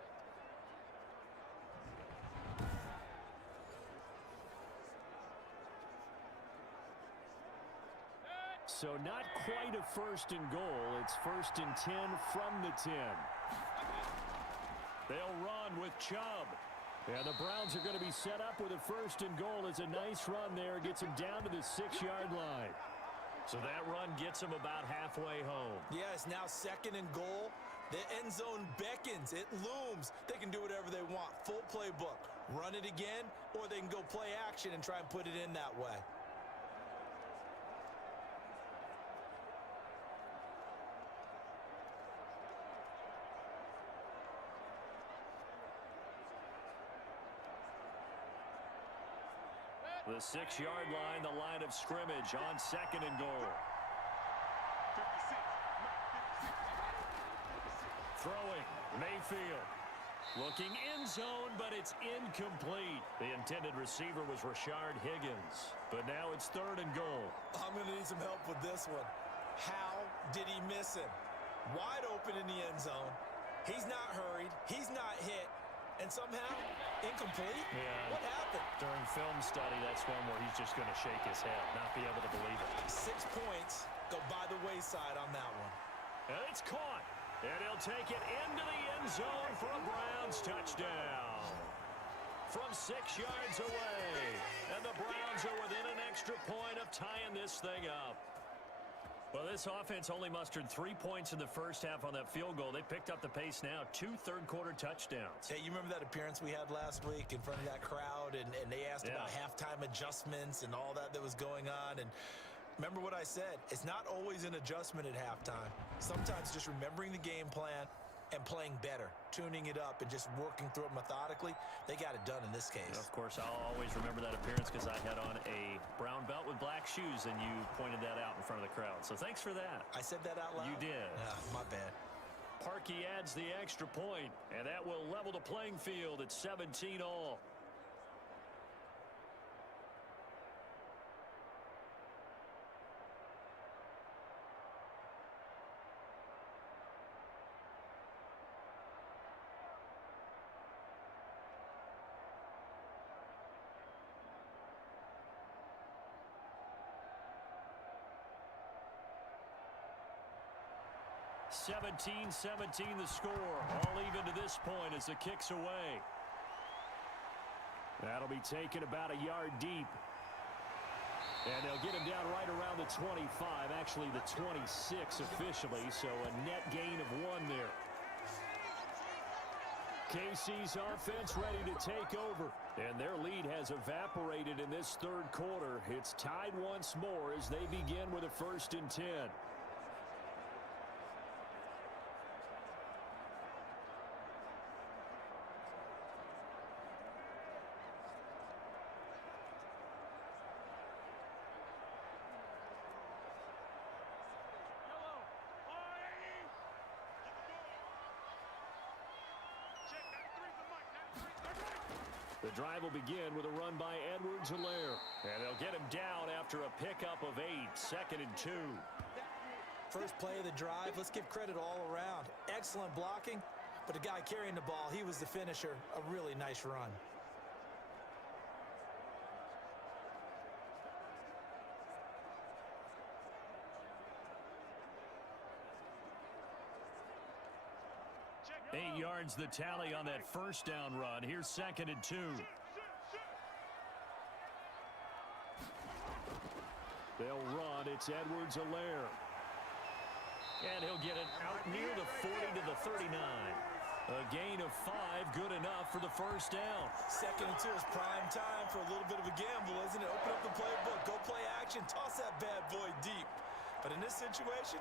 So not quite a 1st and goal. It's 1st and 10 from the 10. They'll run with Chubb. And the Browns are going to be set up with a 1st and goal. It's a nice run there. Gets him down to the 6-yard line. So that run gets him about halfway home. Yeah, it's now 2nd and goal. The end zone beckons. It looms. They can do whatever they want. Full playbook. Run it again, or they can go play action and try and put it in that way. The 6-yard line, the line of scrimmage on 2nd and goal. Throwing, Mayfield. Looking end zone, but it's incomplete. The intended receiver was Rashard Higgins, but now it's 3rd and goal. I'm going to need some help with this one. How did he miss him? Wide open in the end zone. He's not hurried. He's not hit. And somehow, incomplete? Yeah. What happened? During film study, that's one where he's just going to shake his head, not be able to believe it. 6 points go by the wayside on that one. And it's caught. And he'll take it into the end zone for a Browns touchdown. From 6 yards away. And the Browns are within an extra point of tying this thing up. Well, this offense only mustered 3 points in the first half on that field goal. They picked up the pace now. 2 third-quarter touchdowns. Hey, you remember that appearance we had last week in front of that crowd, and they asked about halftime adjustments and all that was going on, and remember what I said. It's not always an adjustment at halftime. Sometimes just remembering the game plan and playing better, tuning it up and just working through it methodically. They got it done in this case. Of course, I'll always remember that appearance because I had on a brown belt with black shoes, and you pointed that out in front of the crowd. So thanks for that. I said that out loud? You did. My bad. Parkey adds the extra point, and that will level the playing field at 17 all. (17-17) the score. All even to this point as the kick's away. That'll be taken about a yard deep. And they'll get him down right around the 25, actually the 26 officially, so a net gain of 1 there. KC's offense ready to take over, and their lead has evaporated in this 3rd quarter. It's tied once more as they begin with a 1st and 10. The drive will begin with a run by Edwards-Helaire. And they'll get him down after a pickup of 8, 2nd and 2. First play of the drive, let's give credit all around. Excellent blocking, but the guy carrying the ball, he was the finisher. A really nice run. Eight yards the tally on that first down run. Here's 2nd and 2. They'll run. It's Edwards-Helaire. And he'll get it out near the 40 to the 39. A gain of 5, good enough for the first down. 2nd and 2 is prime time for a little bit of a gamble, isn't it? Open up the playbook, go play action, toss that bad boy deep. But in this situation,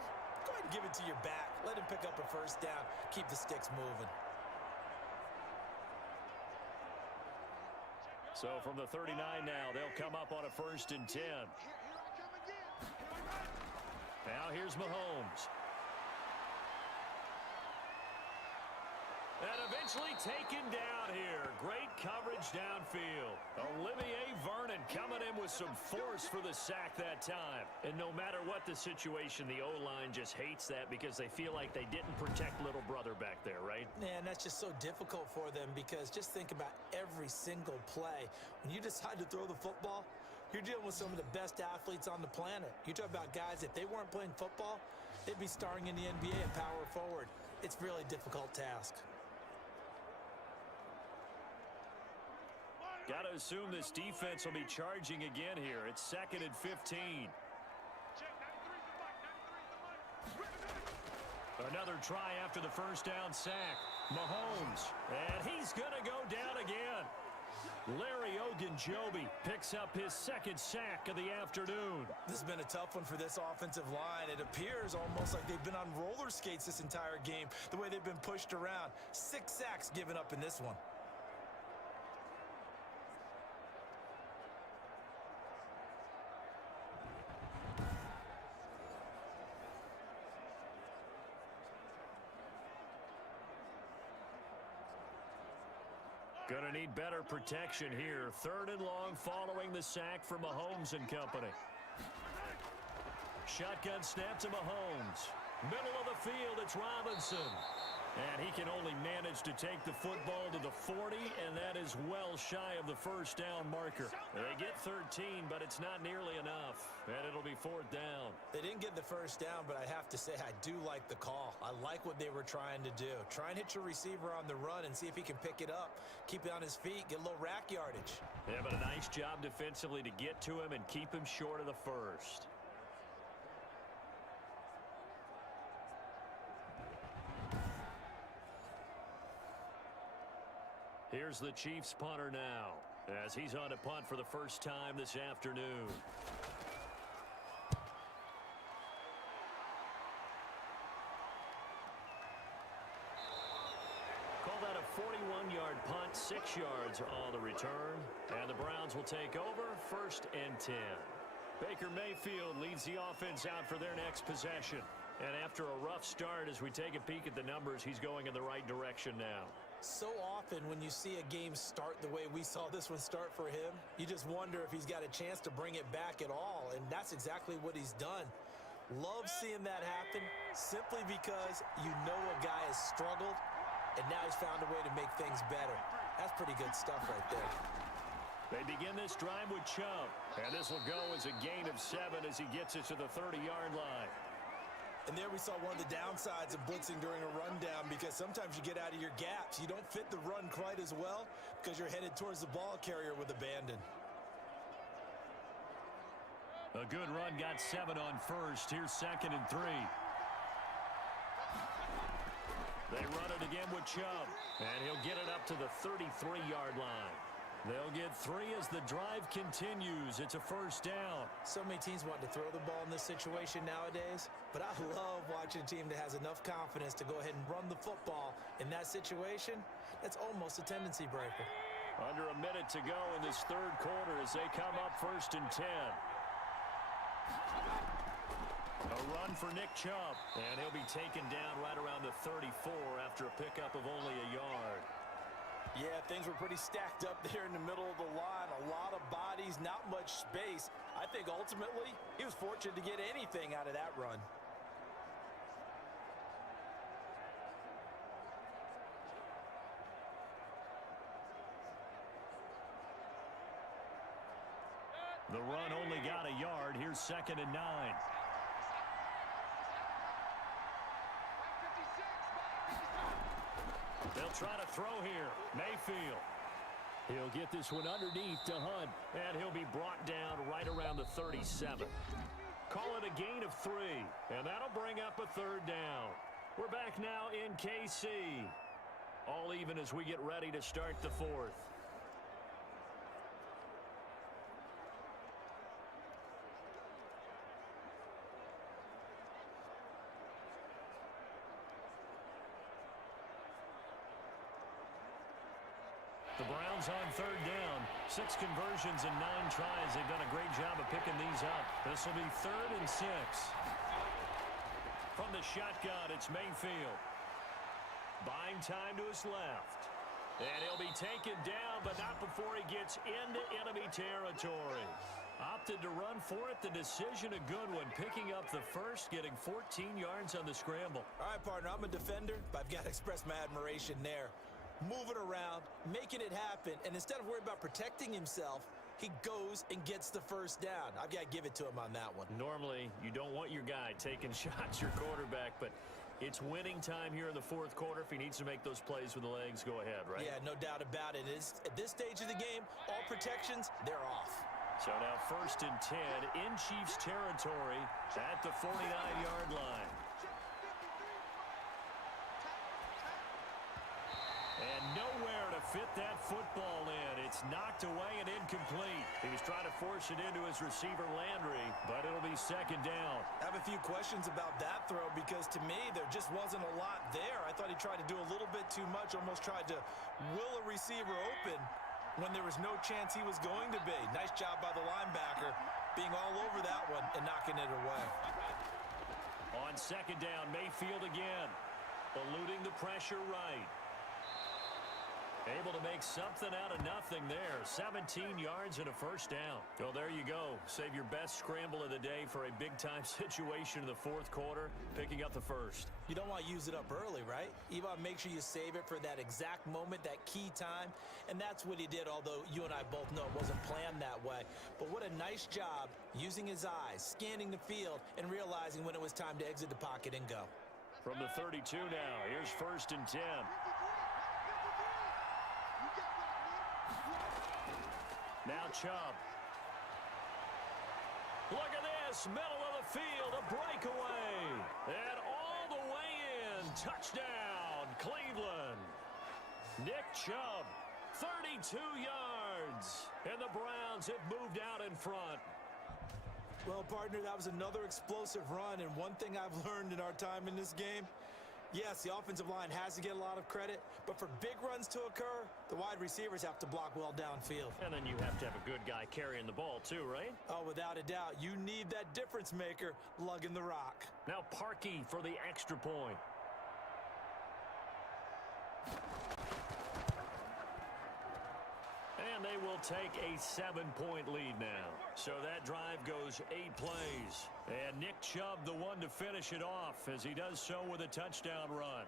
go ahead and give it to your back. Let him pick up a first down. Keep the sticks moving. So from the 39 now, they'll come up on a 1st and 10. Now here's Mahomes. And eventually taken down here. Great coverage downfield. Olivier Vernon coming in with some force for the sack that time. And no matter what the situation, the O-line just hates that because they feel like they didn't protect little brother back there, right? Man, that's just so difficult for them because just think about every single play. When you decide to throw the football, you're dealing with some of the best athletes on the planet. You talk about guys, if they weren't playing football, they'd be starring in the NBA and power forward. It's a really difficult task. Got to assume this defense will be charging again here. It's 2nd and 15. Another try after the first down sack. Mahomes, and he's going to go down again. Larry Ogunjobi picks up his 2nd sack of the afternoon. This has been a tough one for this offensive line. It appears almost like they've been on roller skates this entire game, the way they've been pushed around. 6 sacks given up in this one. Gonna need better protection here. 3rd and long following the sack from Mahomes and company. Shotgun snap to Mahomes. Middle of the field, it's Robinson. And he can only manage to take the football to the 40, and that is well shy of the first down marker. They get 13, but it's not nearly enough, and it'll be 4th down. They didn't get the first down, but I have to say I do like the call. I like what they were trying to do. Try and hit your receiver on the run and see if he can pick it up. Keep it on his feet, get a little rack yardage. Yeah, but a nice job defensively to get to him and keep him short of the first. Here's the Chiefs punter now, as he's on to punt for the first time this afternoon. Call that a 41-yard punt, 6 yards on the return. And the Browns will take over, 1st and 10. Baker Mayfield leads the offense out for their next possession. And after a rough start, as we take a peek at the numbers, he's going in the right direction now. So often when you see a game start the way we saw this one start for him, you just wonder if he's got a chance to bring it back at all, and that's exactly what he's done. Love seeing that happen simply because you know a guy has struggled, and now he's found a way to make things better. That's pretty good stuff right there. They begin this drive with Chubb, and this will go as a gain of 7 as he gets it to the 30-yard line. And there we saw one of the downsides of blitzing during a rundown, because sometimes you get out of your gaps. You don't fit the run quite as well because you're headed towards the ball carrier with abandon. A good run got 7 on first. Here's 2nd and 3. They run it again with Chubb, and he'll get it up to the 33-yard line. They'll get 3 as the drive continues. It's a first down. So many teams want to throw the ball in this situation nowadays, but I love watching a team that has enough confidence to go ahead and run the football. In that situation, that's almost a tendency breaker. Under a minute to go in this 3rd quarter as they come up 1st and 10. A run for Nick Chubb, and he'll be taken down right around the 34 after a pickup of only a yard. Yeah, things were pretty stacked up there in the middle of the line. A lot of bodies, not much space. I think ultimately he was fortunate to get anything out of that run. The run only got a yard. Here's 2nd and 9. They'll try to throw here. Mayfield. He'll get this one underneath to Hunt, and he'll be brought down right around the 37. Call it a gain of 3, and that'll bring up a 3rd down. We're back now in KC. All even as we get ready to start the 4th. The Browns on 3rd down. 6 conversions and 9 tries. They've done a great job of picking these up. This will be 3rd and 6. From the shotgun, it's Mayfield. Buying time to his left. And he'll be taken down, but not before he gets into enemy territory. Opted to run for it. The decision a good one. Picking up the first, getting 14 yards on the scramble. All right, partner, I'm a defender, but I've got to express my admiration there. Moving around, making it happen, and instead of worrying about protecting himself, he goes and gets the first down. I've got to give it to him on that one. Normally, you don't want your guy taking shots, your quarterback, but it's winning time here in the 4th quarter. If he needs to make those plays with the legs, go ahead, right? Yeah, no doubt about it. At this stage of the game, all protections, they're off. So now 1st and 10 in Chiefs territory at the 49-yard line. And nowhere to fit that football in. It's knocked away and incomplete. He was trying to force it into his receiver, Landry, but it'll be 2nd down. I have a few questions about that throw because, to me, there just wasn't a lot there. I thought he tried to do a little bit too much, almost tried to will a receiver open when there was no chance he was going to be. Nice job by the linebacker being all over that one and knocking it away. On 2nd down, Mayfield again, eluding the pressure right. Able to make something out of nothing there. 17 yards and a first down. Well, there you go. Save your best scramble of the day for a big-time situation in the fourth quarter, picking up the first. You don't want to use it up early, right? You want to make sure you save it for that exact moment, that key time, and that's what he did, although you and I both know it wasn't planned that way. But what a nice job using his eyes, scanning the field, and realizing when it was time to exit the pocket and go. From the 32 now, here's 1st and 10. Now Chubb. Look at this, middle of the field, a breakaway. And all the way in, touchdown, Cleveland. Nick Chubb, 32 yards. And the Browns have moved out in front. Well, partner, that was another explosive run, and one thing I've learned in our time in this game, yes, the offensive line has to get a lot of credit, but for big runs to occur, the wide receivers have to block well downfield. And then you have to have a good guy carrying the ball too, right? Oh, without a doubt. You need that difference maker lugging the rock. Now Parkey for the extra point. And they will take a 7-point lead now. So that drive goes 8 plays. And Nick Chubb, the one to finish it off, as he does so with a touchdown run.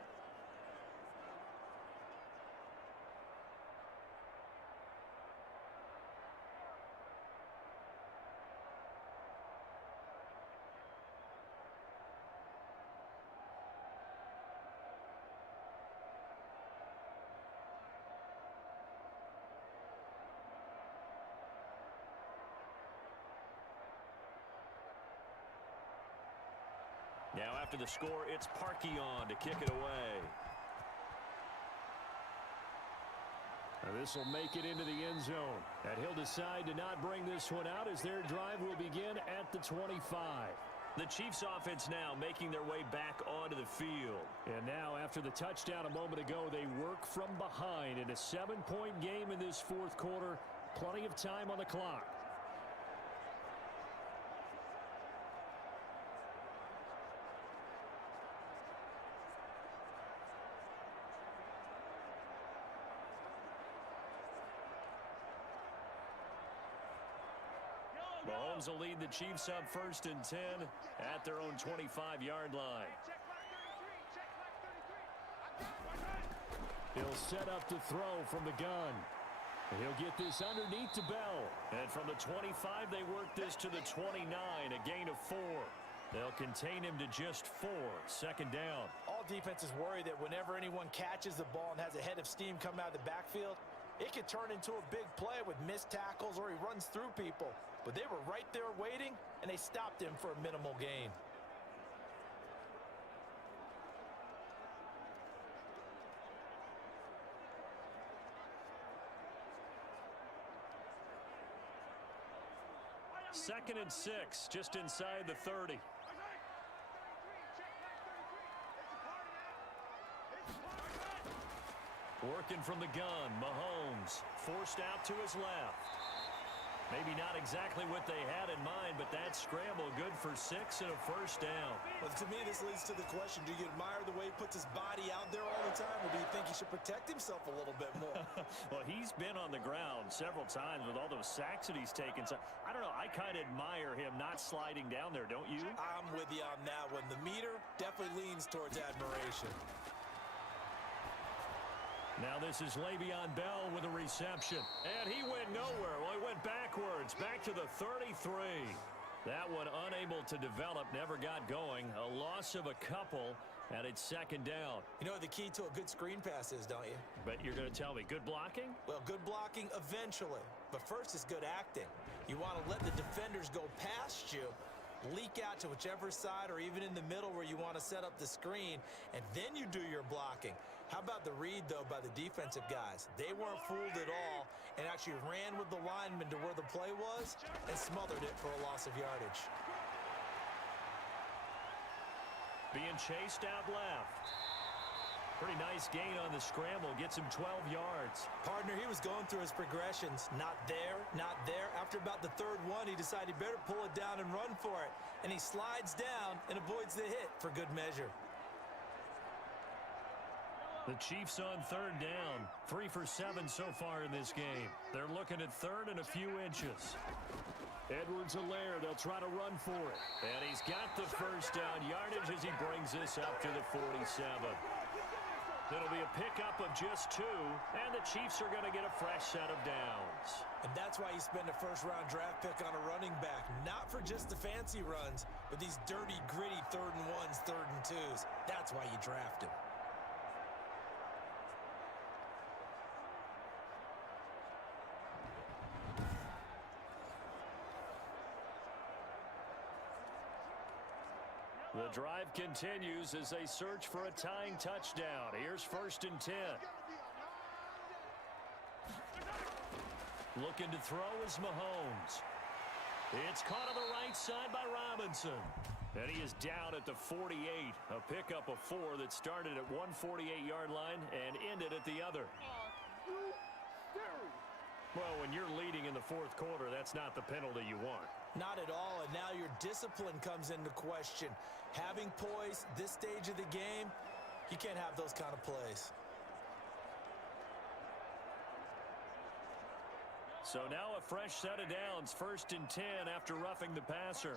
Now after the score, it's Parkey on to kick it away. Now this will make it into the end zone. And he'll decide to not bring this one out as their drive will begin at the 25. The Chiefs offense now making their way back onto the field. And now after the touchdown a moment ago, they work from behind in a 7-point game in this fourth quarter. Plenty of time on the clock. Mahomes will lead the Chiefs up 1st and 10 at their own 25-yard line. He'll set up to throw from the gun. And he'll get this underneath to Bell. And from the 25, they work this to the 29, a gain of 4. They'll contain him to just 4, 2nd down. All defenses worry that whenever anyone catches the ball and has a head of steam come out of the backfield, it could turn into a big play with missed tackles or he runs through people. But they were right there waiting, and they stopped him for a minimal gain. Second and 6, just inside the 30. Working from the gun, Mahomes forced out to his left. Maybe not exactly what they had in mind, but that scramble good for 6 and a 1st down. Well, to me, this leads to the question, do you admire the way he puts his body out there all the time, or do you think he should protect himself a little bit more? Well, he's been on the ground several times with all those sacks that he's taken. So, I don't know, I kind of admire him not sliding down there, don't you? I'm with you on that one. The meter definitely leans towards admiration. Now this is Le'Veon Bell with a reception. And he went nowhere. Well, he went backwards, back to the 33. That one unable to develop, never got going. A loss of a couple, and it's 2nd down. You know what the key to a good screen pass is, don't you? But you're going to tell me, good blocking? Well, good blocking eventually. But first is good acting. You want to let the defenders go past you, leak out to whichever side or even in the middle where you want to set up the screen, and then you do your blocking. How about the read, though, by the defensive guys? They weren't fooled at all and actually ran with the lineman to where the play was and smothered it for a loss of yardage. Being chased out left. Pretty nice gain on the scramble. Gets him 12 yards. Partner, he was going through his progressions. Not there, not there. After about the 3rd one, he decided he better pull it down and run for it. And he slides down and avoids the hit for good measure. The Chiefs on third down. 3 for 7 so far in this game. They're looking at third and a few inches. Edwards-Helaire, they'll try to run for it. And he's got the first down yardage as he brings this up to the 47. It'll be a pickup of just 2, and the Chiefs are going to get a fresh set of downs. And that's why you spend a first-round draft pick on a running back. Not for just the fancy runs, but these dirty, gritty 3rd and 1s, 3rd and 2s. That's why you draft him. The drive continues as they search for a tying touchdown. Here's 1st and 10. Looking to throw is Mahomes. It's caught on the right side by Robinson. And he is down at the 48. A pickup of 4 that started at 148-yard line and ended at the other. Well, when you're leading in the 4th quarter, that's not the penalty you want. Not at all, and now your discipline comes into question. Having poise this stage of the game, you can't have those kind of plays. So now a fresh set of downs, 1st and 10 after roughing the passer.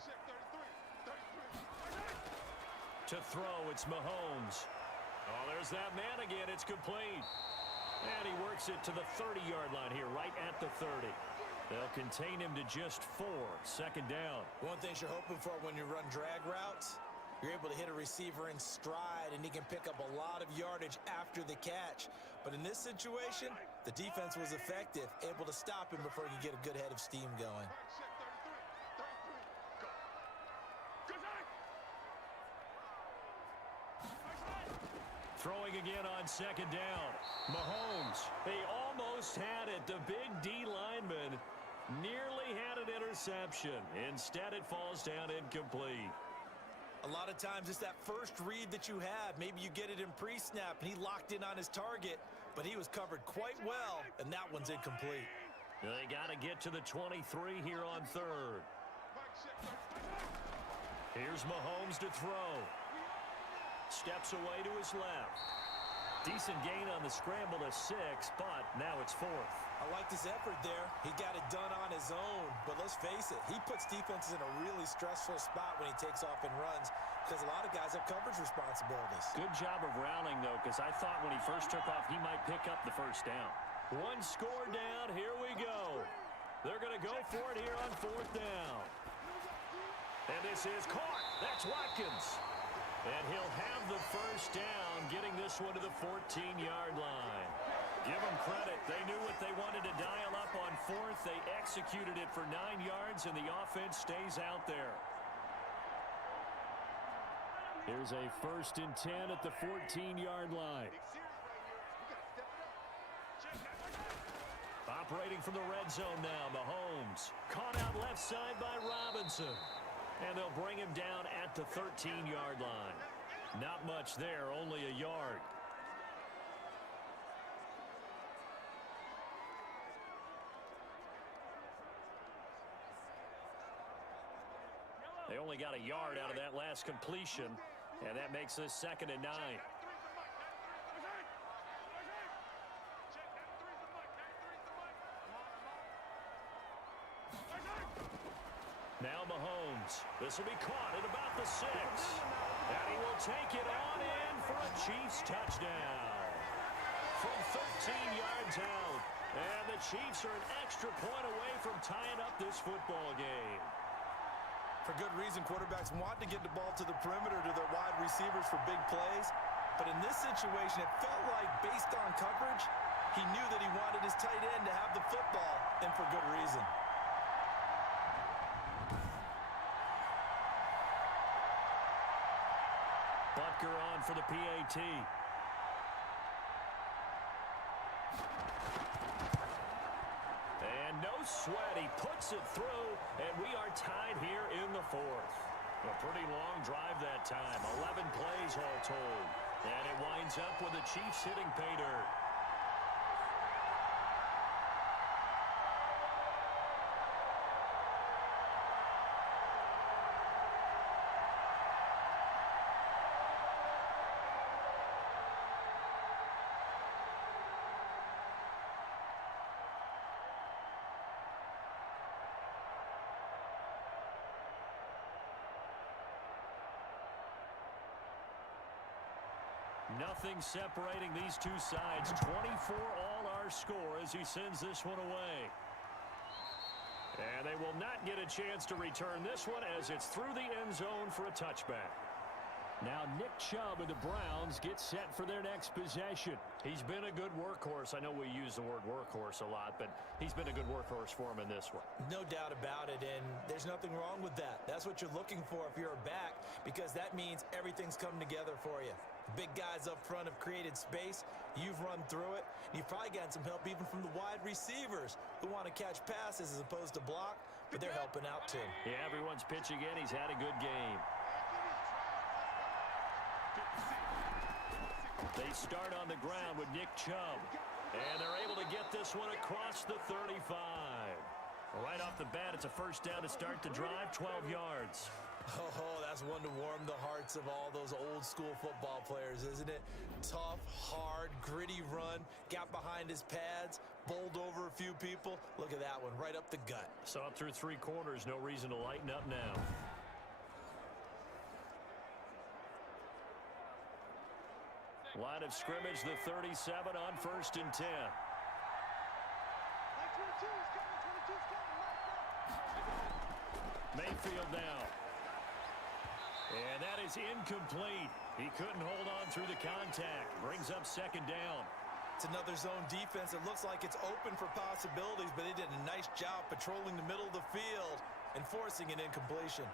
To throw, it's Mahomes. Oh, there's that man again. It's complete. And he works it to the 30-yard line here, right at the 30. They'll contain him to just 4. 2nd down. One thing you're hoping for when you run drag routes, you're able to hit a receiver in stride, and he can pick up a lot of yardage after the catch. But in this situation, the defense was effective, able to stop him before he could get a good head of steam going. Throwing again on 2nd down. Mahomes, he almost had it. The big D lineman nearly had an interception. Instead, it falls down incomplete. A lot of times it's that first read that you have. Maybe you get it in pre-snap, and he locked in on his target, but he was covered quite well, and that one's incomplete. They got to get to the 23 here on 3rd. Here's Mahomes to throw. Steps away to his left. Decent gain on the scramble to 6, but now it's 4th. I like this effort there. He got it done on his own, but let's face it, he puts defenses in a really stressful spot when he takes off and runs because a lot of guys have coverage responsibilities. Good job of rounding, though, because I thought when he first took off, he might pick up the first down. 1 score down. Here we go. They're going to go for it here on 4th down. And this is caught. That's Watkins. And he'll have the first down, getting this one to the 14-yard line. Give them credit. They knew what they wanted to dial up on 4th. They executed it for 9 yards, and the offense stays out there. Here's a 1st and 10 at the 14-yard line. Operating from the red zone now, Mahomes. Caught out left side by Robinson. And they'll bring him down at the 13-yard line. Not much there, only a yard. They only got a yard out of that last completion, and that makes this 2nd and 9. Now Mahomes. This will be caught at about the 6. And he will take it on in for a Chiefs touchdown. From 13 yards out. And the Chiefs are an extra point away from tying up this football game. For good reason, quarterbacks want to get the ball to the perimeter to their wide receivers for big plays. But in this situation, it felt like based on coverage, he knew that he wanted his tight end to have the football, and for good reason. Butker on for the PAT. And no sweat. He puts it through, and we are tied here in the 4th. A pretty long drive that time. 11 plays all told. And it winds up with the Chiefs hitting pay dirt. Nothing separating these two sides. 24 all our score as he sends this one away. And they will not get a chance to return this one as it's through the end zone for a touchback. Now Nick Chubb and the Browns get set for their next possession. He's been a good workhorse. I know we use the word workhorse a lot, but he's been a good workhorse for him in this one. No doubt about it, and there's nothing wrong with that. That's what you're looking for if you're a back, because that means everything's come together for you. The big guys up front have created space. You've run through it. You've probably gotten some help even from the wide receivers who want to catch passes as opposed to block, but they're helping out too. Yeah, everyone's pitching in. He's had a good game. They start on the ground with Nick Chubb. And they're able to get this one across the 35. Right off the bat, it's a first down to start the drive, 12 yards. Oh, that's one to warm the hearts of all those old school football players, isn't it? Tough, hard, gritty run, got behind his pads, bowled over a few people. Look at that one, right up the gut. Saw it through 3 quarters, no reason to lighten up now. Line of scrimmage, the 37 on 1st and 10. Mayfield now. And that is incomplete. He couldn't hold on through the contact. Brings up 2nd down. It's another zone defense. It looks like it's open for possibilities, but they did a nice job patrolling the middle of the field and forcing an incompletion.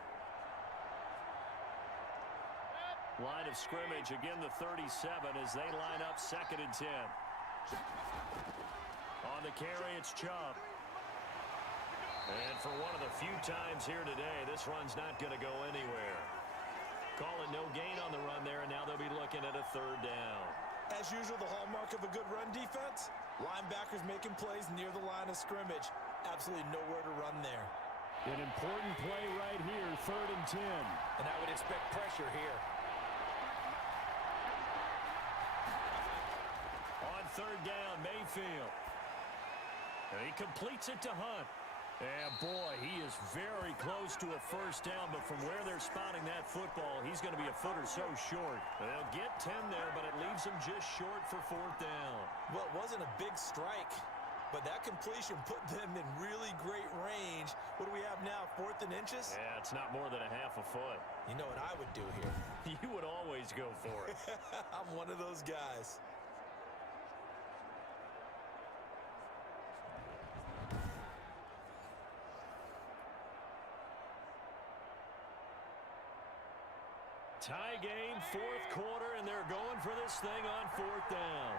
Line of scrimmage, again the 37 as they line up 2nd and 10. On the carry, it's Chubb. And for one of the few times here today, this run's not going to go anywhere. Call it no gain on the run there, and now they'll be looking at a 3rd down. As usual, the hallmark of a good run defense, linebackers making plays near the line of scrimmage. Absolutely nowhere to run there. An important play right here, 3rd and 10. And I would expect pressure here. On 3rd down, Mayfield. And he completes it to Hunt. And boy, he is very close to a 1st down, but from where they're spotting that football, he's going to be a foot or so short. They'll get 10 there, but it leaves him just short for 4th down. Well, it wasn't a big strike, but that completion put them in really great range. What do we have now, 4th and inches? Yeah, it's not more than a half a foot. You know what I would do here? You would always go for it. I'm one of those guys. Tie game, 4th quarter, and they're going for this thing on 4th down.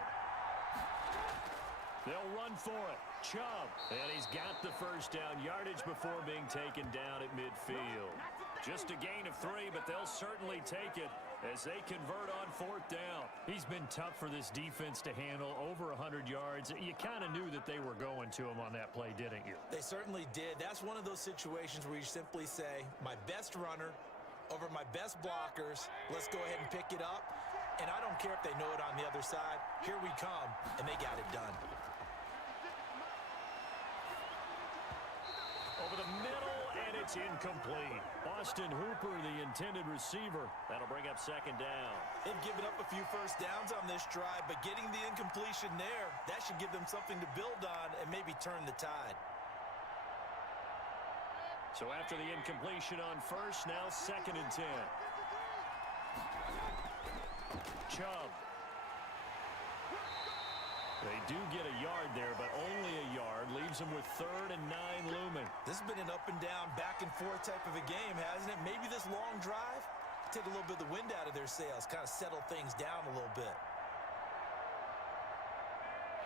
They'll run for it. Chubb, and he's got the 1st down, yardage before being taken down at midfield. Just a gain of 3, but they'll certainly take it as they convert on 4th down. He's been tough for this defense to handle, over 100 yards. You kind of knew that they were going to him on that play, didn't you? They certainly did. That's one of those situations where you simply say, my best runner over my best blockers, let's go ahead and pick it up. And I don't care if they know it on the other side. Here we come, and they got it done. Over the middle, and it's incomplete. Austin Hooper, the intended receiver. That'll bring up 2nd down. They've given up a few 1st downs on this drive, but getting the incompletion there, that should give them something to build on and maybe turn the tide. So after the incompletion on 1st, now 2nd and 10. Chubb. They do get a yard there, but only a yard. Leaves them with 3rd and 9 looming. This has been an up and down, back and forth type of a game, hasn't it? Maybe this long drive, take a little bit of the wind out of their sails, kind of settle things down a little bit.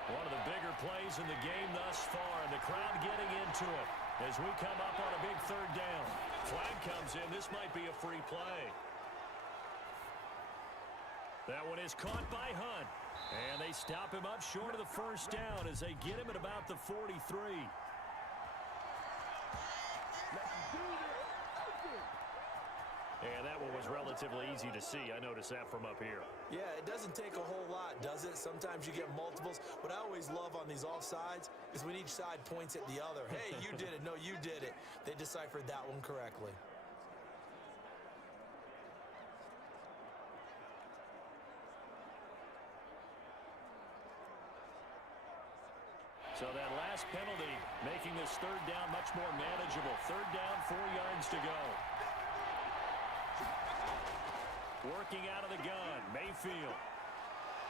One of the bigger plays in the game thus far, and the crowd getting into it as we come up on a big 3rd down. Flag comes in. This might be a free play. That one is caught by Hunt. And they stop him up short of the 1st down as they get him at about the 43. And that one was relatively easy to see. I noticed that from up here. Yeah, it doesn't take a whole lot, does it? Sometimes you get multiples. What I always love on these offsides is when each side points at the other. Hey, you did it. No, you did it. They deciphered that one correctly. So that last penalty making this third down much more manageable. Third down, 4 yards to go. Working out of the gun, Mayfield.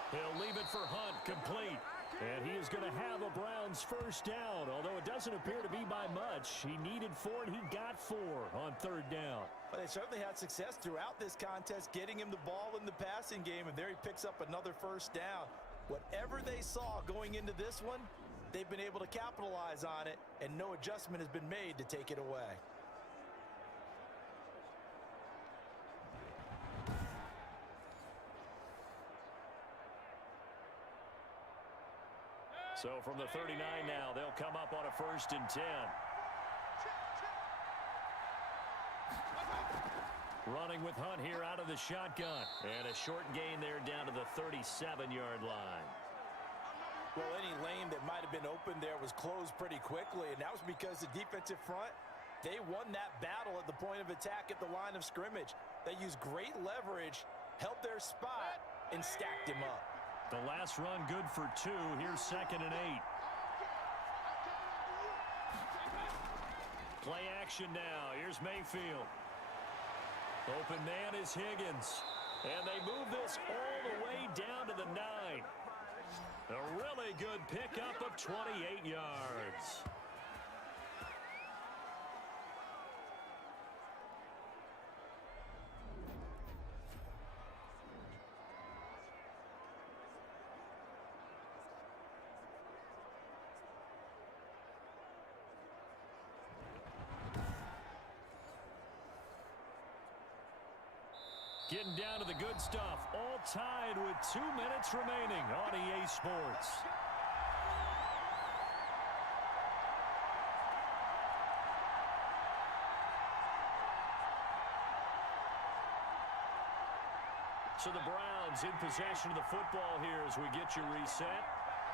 He'll leave it for Hunt, complete. And he is going to have a Browns first down, although it doesn't appear to be by much. He needed 4, and he got 4 on third down. Well, they certainly had success throughout this contest, getting him the ball in the passing game, and there he picks up another first down. Whatever they saw going into this one, they've been able to capitalize on it, and no adjustment has been made to take it away. So from the 39 now, they'll come up on a 1st and 10. Running with Hunt here out of the shotgun. And a short gain there down to the 37-yard line. Well, any lane that might have been open there was closed pretty quickly, and that was because the defensive front, they won that battle at the point of attack at the line of scrimmage. They used great leverage, held their spot, and stacked him up. The last run good for 2. Here's 2nd and 8. Play action now. Here's Mayfield. Open man is Higgins. And they move this all the way down to the 9. A really good pickup of 28 yards. Getting down to the good stuff, all tied with 2 minutes remaining on EA Sports. So the Browns in possession of the football here as we get you reset.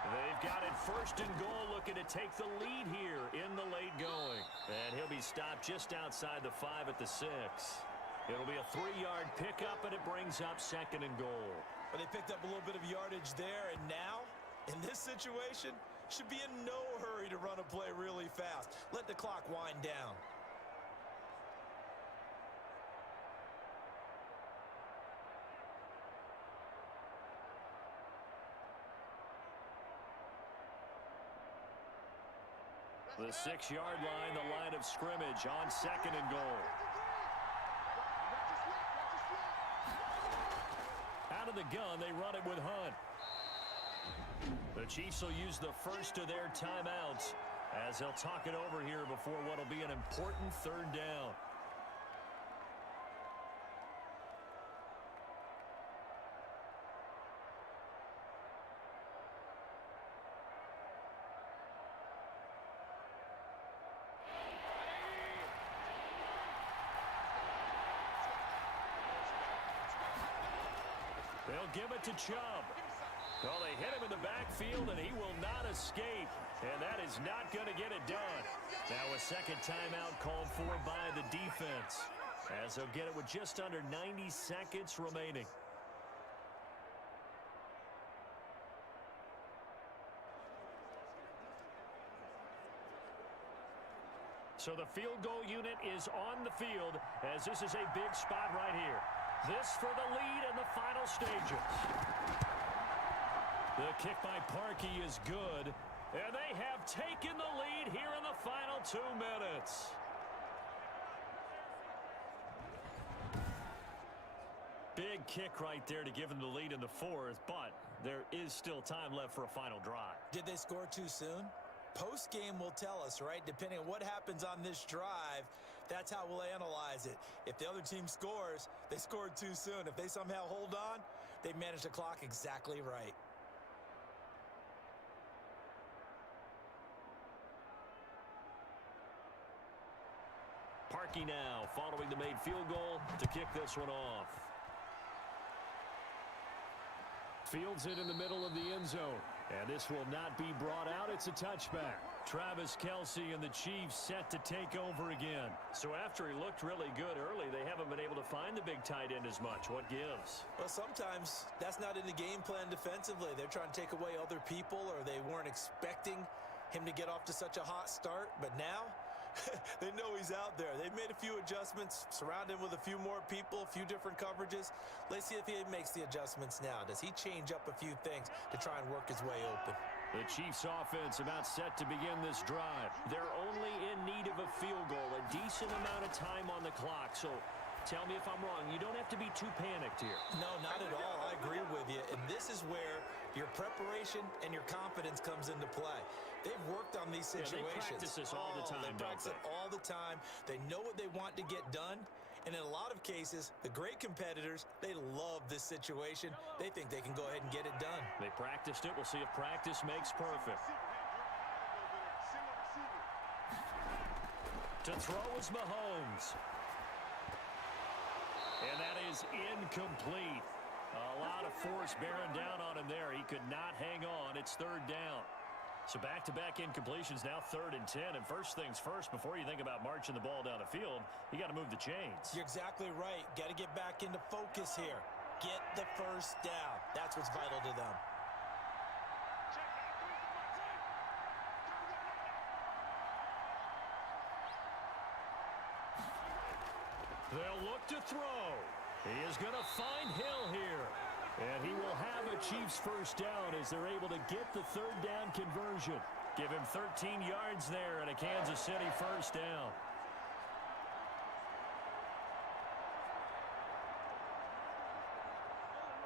They've got it 1st and goal, looking to take the lead here in the late going. And he'll be stopped just outside the 5 at the 6. It'll be a 3-yard pickup, and it brings up 2nd and goal. But they picked up a little bit of yardage there, and now, in this situation, should be in no hurry to run a play really fast. Let the clock wind down. The 6-yard line, the line of scrimmage on 2nd and goal. Out of the gun, they run it with Hunt. The Chiefs will use the first of their timeouts as they'll talk it over here before what will be an important 3rd down. They'll give it to Chubb. Well, they hit him in the backfield, and he will not escape. And that is not going to get it done. Now a 2nd timeout called for by the defense, as they'll get it with just under 90 seconds remaining. So the field goal unit is on the field, as this is a big spot right here. This for the lead in the final stages. The kick by Parkey is good, and they have taken the lead here in the final 2 minutes. Big kick right there to give them the lead in the 4th, but there is still time left for a final drive. Did they score too soon? Post-game will tell us, right? Depending on what happens on this drive, that's how we'll analyze it. If the other team scores, they scored too soon. If they somehow hold on, they managed the clock exactly right. Parkey now following the made field goal to kick this one off. Fields it in the middle of the end zone. And this will not be brought out. It's a touchback. Travis Kelce and the Chiefs set to take over again. So after he looked really good early, they haven't been able to find the big tight end as much. What gives? Well, sometimes that's not in the game plan defensively. They're trying to take away other people, or they weren't expecting him to get off to such a hot start, but now they know he's out there. They've made a few adjustments, surrounded him with a few more people, a few different coverages. Let's see if he makes the adjustments now. Does he change up a few things to try and work his way open? The Chiefs offense about set to begin this drive. They're only in need of a field goal, a decent amount of time on the clock. So tell me if I'm wrong. You don't have to be too panicked here. No, not at all. I agree with you. And this is where your preparation and your confidence comes into play. They've worked on these situations. Yeah, they practice this all the time, They practice it all the time. They know what they want to get done. And in a lot of cases, the great competitors, they love this situation. They think they can go ahead and get it done. They practiced it. We'll see if practice makes perfect. To throw is Mahomes. And that is incomplete. A lot of force bearing down on him there. He could not hang on. It's third down. So back-to-back incompletions, now 3rd and 10. And first things first, before you think about marching the ball down the field, you got to move the chains. You're exactly right. Got to get back into focus here. Get the first down. That's what's vital to them. They'll look to throw. He is going to find Hill here. And he will have a Chiefs first down as they're able to get the 3rd down conversion. Give him 13 yards there and a Kansas City first down.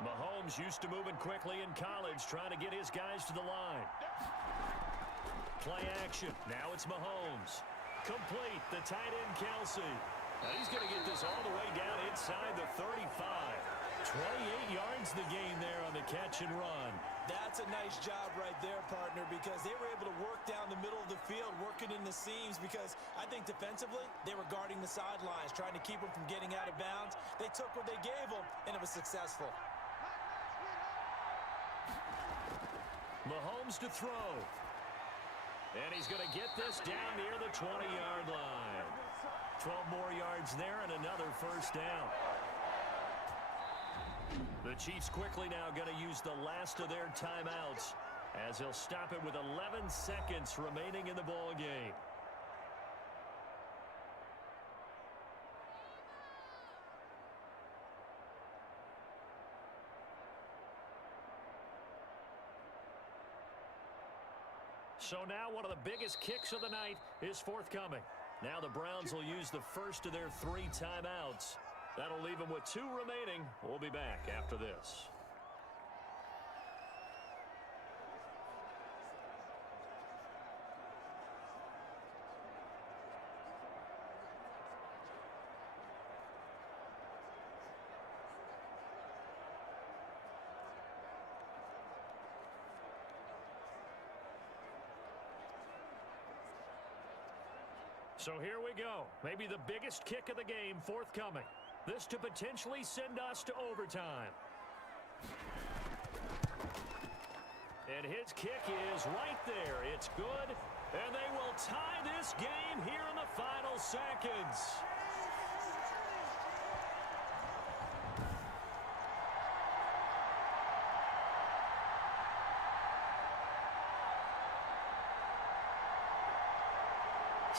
Mahomes used to moving quickly in college, trying to get his guys to the line. Play action. Now it's Mahomes. Complete. The tight end, Kelsey. Now he's going to get this all the way down inside the 35. 28 yards the gain there on the catch and run. That's a nice job right there, partner, because they were able to work down the middle of the field, working in the seams, because I think defensively, they were guarding the sidelines, trying to keep them from getting out of bounds. They took what they gave them, and it was successful. Mahomes to throw. And he's going to get this down near the 20-yard line. 12 more yards there and another first down. The Chiefs quickly now going to use the last of their timeouts as they'll stop it with 11 seconds remaining in the ball game. So now one of the biggest kicks of the night is forthcoming. Now the Browns will use the first of their 3 timeouts. That'll leave them with 2 remaining. We'll be back after this. So here we go. Maybe the biggest kick of the game forthcoming. This to potentially send us to overtime. And his kick is right there. It's good. And they will tie this game here in the final seconds.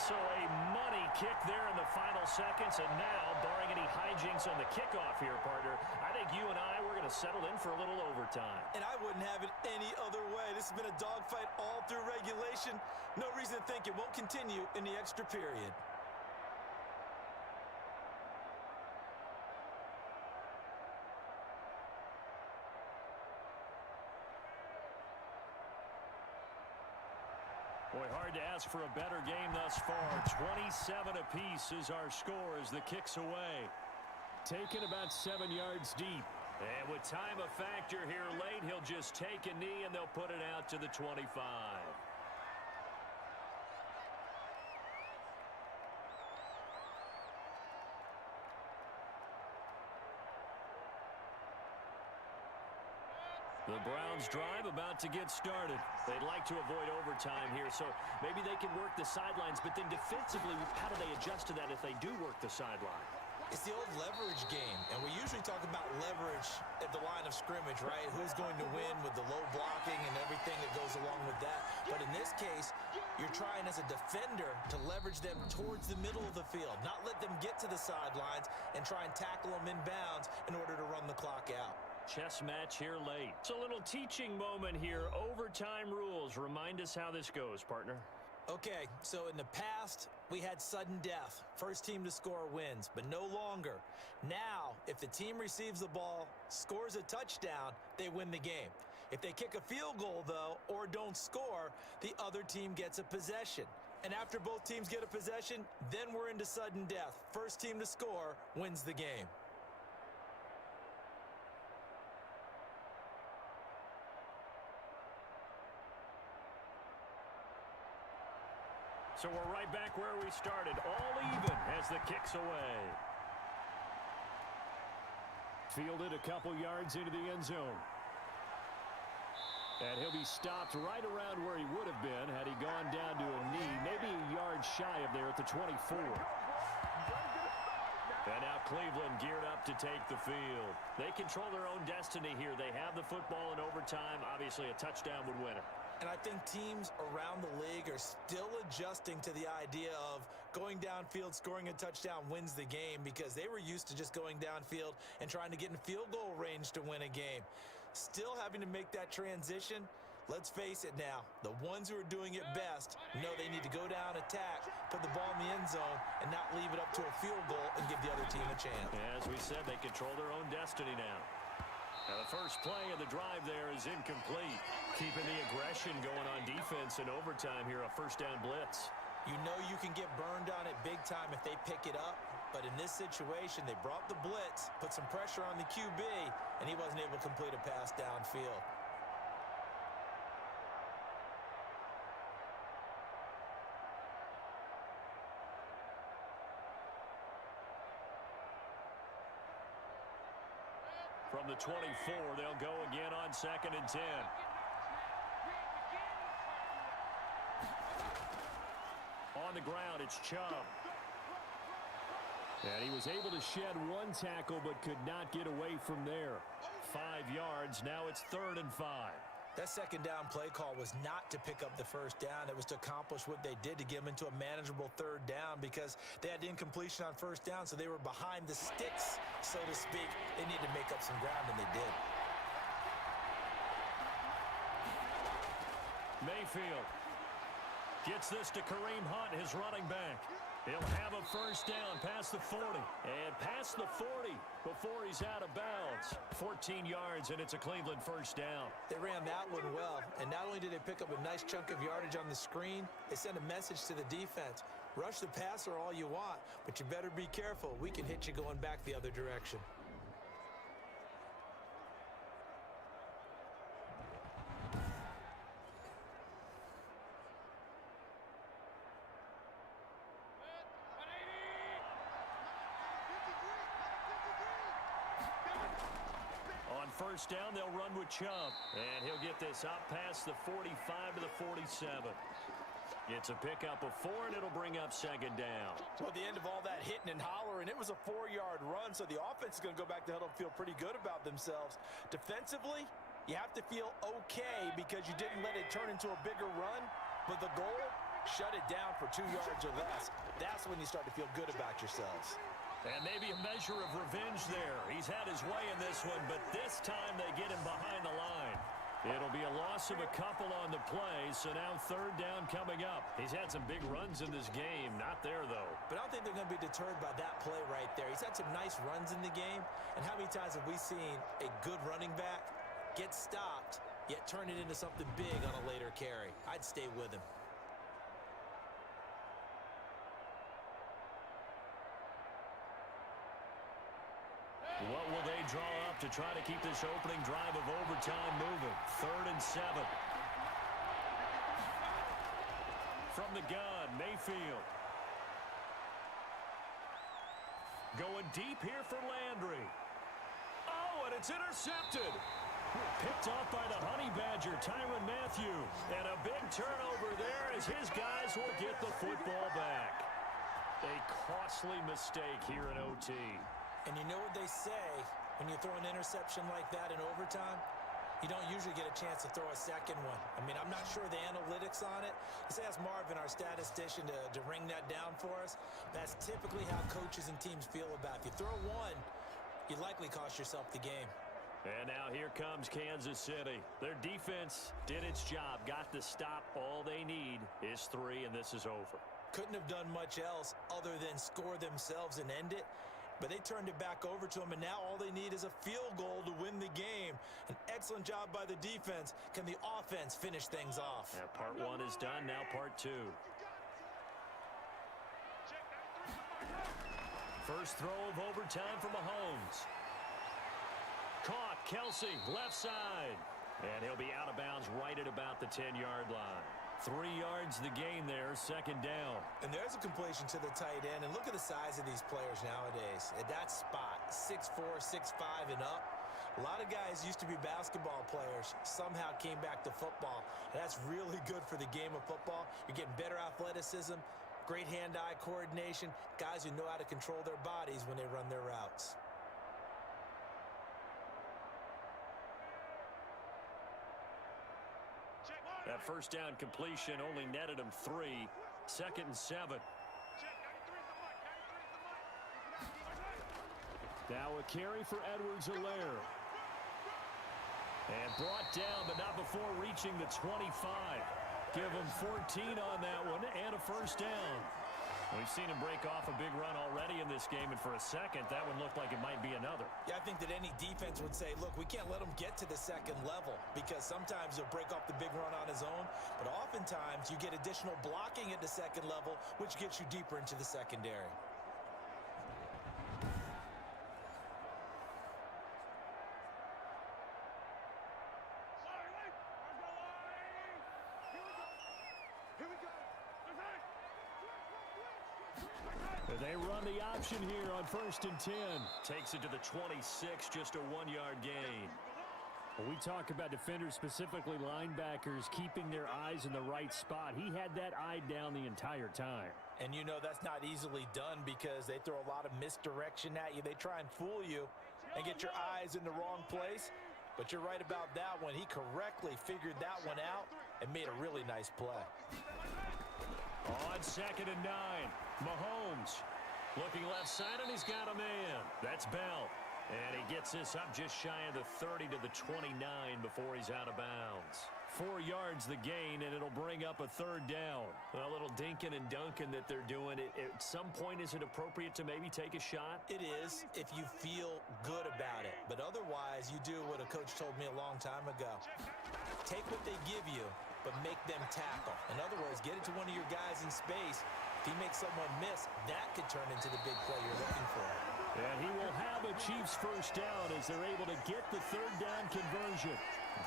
So a money kick there in the final seconds, and now, barring any hijinks on the kickoff here, partner, I think you and I, we're going to settle in for a little overtime. And I wouldn't have it any other way. This has been a dogfight all through regulation. No reason to think it won't continue in the extra period. Boy, hard to ask for a better game thus far. 27 apiece is our score as the kick's away. Taken about 7 yards deep. And with time a factor here late, he'll just take a knee and they'll put it out to the 25. The Browns drive about to get started. They'd like to avoid overtime here, so maybe they can work the sidelines, but then defensively, how do they adjust to that if they do work the sideline? It's the old leverage game, and we usually talk about leverage at the line of scrimmage, right? Who's going to win with the low blocking and everything that goes along with that. But in this case, you're trying as a defender to leverage them towards the middle of the field, not let them get to the sidelines and try and tackle them in bounds in order to run the clock out. Chess match here late. It's a little teaching moment here. Overtime rules. Remind us how this goes, partner. Okay, so in the past, we had sudden death. First team to score wins, but no longer. Now, if the team receives the ball, scores a touchdown, they win the game. If they kick a field goal, though, or don't score, the other team gets a possession. And after both teams get a possession, then we're into sudden death. First team to score wins the game. So we're right back where we started, all even as the kick's away. Fielded a couple yards into the end zone. And he'll be stopped right around where he would have been had he gone down to a knee, maybe a yard shy of there at the 24. And now Cleveland geared up to take the field. They control their own destiny here. They have the football in overtime. Obviously, a touchdown would win it. And I think teams around the league are still adjusting to the idea of going downfield, scoring a touchdown wins the game, because they were used to just going downfield and trying to get in field goal range to win a game. Still having to make that transition. Let's face it now, the ones who are doing it best know they need to go down, attack, put the ball in the end zone, and not leave it up to a field goal and give the other team a chance. As we said, they control their own destiny now. Now the first play of the drive there is incomplete. Keeping the aggression going on defense in overtime here, a first down blitz. You know you can get burned on it big time if they pick it up, but in this situation, they brought the blitz, put some pressure on the QB, and he wasn't able to complete a pass downfield. From the 24, they'll go again on 2nd and 10. On the ground, it's Chubb. And he was able to shed one tackle, but could not get away from there. 5 yards, now it's 3rd and 5. That second down play call was not to pick up the first down. It was to accomplish what they did, to get them into a manageable 3rd down, because they had incompletion on first down, so they were behind the sticks, so to speak. They needed to make up some ground, and they did. Mayfield gets this to Kareem Hunt, his running back. He'll have a first down past the 40. And past the 40 before he's out of bounds. 14 yards, and it's a Cleveland first down. They ran that one well, and not only did they pick up a nice chunk of yardage on the screen, they sent a message to the defense. Rush the passer all you want, but you better be careful. We can hit you going back the other direction. First down, they'll run with Chubb. And he'll get this up past the 45 to the 47. It's a pickup of 4, and it'll bring up 2nd down. Well, at the end of all that hitting and hollering, it was a 4-yard run, so the offense is going to go back to huddle and feel pretty good about themselves. Defensively, you have to feel okay because you didn't let it turn into a bigger run, but the goal, shut it down for 2 yards or less. That's when you start to feel good about yourselves. And maybe a measure of revenge there. He's had his way in this one, but this time they get him behind the line. It'll be a loss of a couple on the play, so now 3rd down coming up. He's had some big runs in this game. Not there, though. But I don't think they're going to be deterred by that play right there. He's had some nice runs in the game, and how many times have we seen a good running back get stopped, yet turn it into something big on a later carry? I'd stay with him. What will they draw up to try to keep this opening drive of overtime moving? 3rd and 7. From the gun, Mayfield. Going deep here for Landry. Oh, and it's intercepted. Picked off by the Honey Badger, Tyrann Mathieu. And a big turnover there as his guys will get the football back. A costly mistake here in OT. And you know what they say, when you throw an interception like that in overtime, you don't usually get a chance to throw a second one. I mean, I'm not sure the analytics on it. Let's ask Marvin, our statistician, to ring that down for us. That's typically how coaches and teams feel about it. If you throw one, you likely cost yourself the game. And now here comes Kansas City. Their defense did its job, got the stop. All they need is 3, and this is over. Couldn't have done much else other than score themselves and end it. But they turned it back over to them, and now all they need is a field goal to win the game. An excellent job by the defense. Can the offense finish things off? Yeah, part 1 is done, now part 2. First throw of overtime for Mahomes. Caught, Kelsey, left side. And he'll be out of bounds right at about the 10-yard line. 3 yards the gain there, second down. And there's a completion to the tight end. And look at the size of these players nowadays. At that spot, 6'4", 6'5", and up. A lot of guys used to be basketball players, somehow came back to football. And that's really good for the game of football. You're getting better athleticism, great hand-eye coordination, guys who know how to control their bodies when they run their routes. That first down completion only netted him 3. 2nd and 7. Now a carry for Edwards-Helaire. And brought down, but not before reaching the 25. Give him 14 on that one and a first down. We've seen him break off a big run already in this game, and for a second, that one looked like it might be another. Yeah, I think that any defense would say, look, we can't let him get to the second level, because sometimes he'll break off the big run on his own, but oftentimes you get additional blocking at the second level, which gets you deeper into the secondary. They run the option here on 1st and 10. Takes it to the 26, just a 1-yard gain. When we talk about defenders, specifically linebackers, keeping their eyes in the right spot, he had that eye down the entire time. And you know that's not easily done because they throw a lot of misdirection at you. They try and fool you and get your eyes in the wrong place. But you're right about that one. He correctly figured that one out and made a really nice play. On 2nd and 9, Mahomes looking left side, and he's got a man. That's Bell. And he gets this up just shy of the 30 to the 29 before he's out of bounds. 4 yards the gain, and it'll bring up a 3rd down. A little dinking and dunking that they're doing. At some point, is it appropriate to maybe take a shot? It is if you feel good about it. But otherwise, you do what a coach told me a long time ago. Take what they give you, but make them tackle. In other words, get it to one of your guys in space. If he makes someone miss, that could turn into the big play you're looking for. And he will have a Chiefs first down as they're able to get the 3rd down conversion.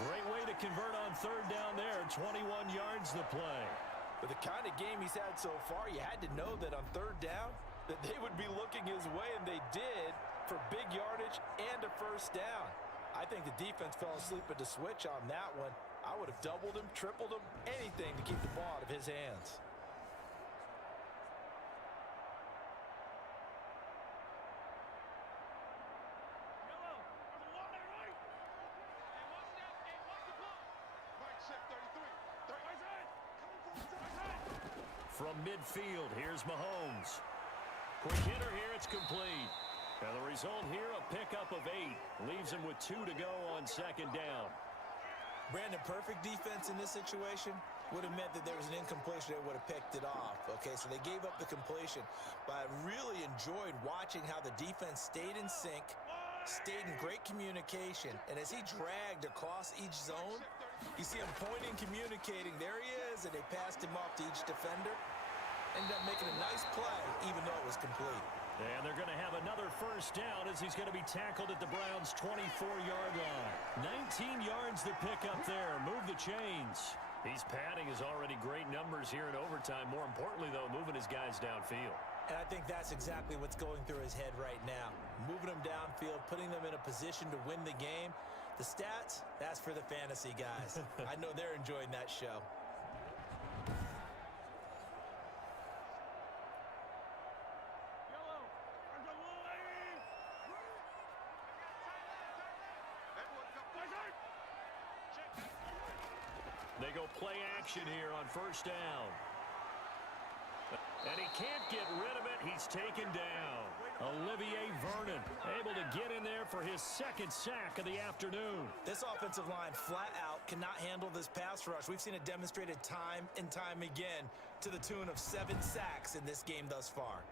Great way to convert on 3rd down there. 21 yards the play. With the kind of game he's had so far, you had to know that on 3rd down, that they would be looking his way, and they did, for big yardage and a first down. I think the defense fell asleep at the switch on that one. I would have doubled him, tripled him, anything to keep the ball out of his hands. From midfield, here's Mahomes. Quick hitter here, it's complete. And the result here, a pickup of 8. Leaves him with 2 to go on 2nd down. Brandon, perfect defense in this situation would have meant that there was an incompletion. They would have picked it off. Okay, so they gave up the completion. But I really enjoyed watching how the defense stayed in sync, stayed in great communication. And as he dragged across each zone, you see him pointing, communicating. There he is, and they passed him off to each defender. Ended up making a nice play, even though it was complete. And they're going to have another first down as he's going to be tackled at the Browns' 24-yard line. 19 yards to pick up there. Move the chains. He's padding his already great numbers here in overtime. More importantly, though, moving his guys downfield. And I think that's exactly what's going through his head right now. Moving them downfield, putting them in a position to win the game. The stats, that's for the fantasy guys. I know they're enjoying that show. They go play action here on first down. And he can't get rid of it. He's taken down. Olivier Vernon able to get in there for his second sack of the afternoon. This offensive line flat out cannot handle this pass rush. We've seen it demonstrated time and time again to the tune of 7 sacks in this game thus far.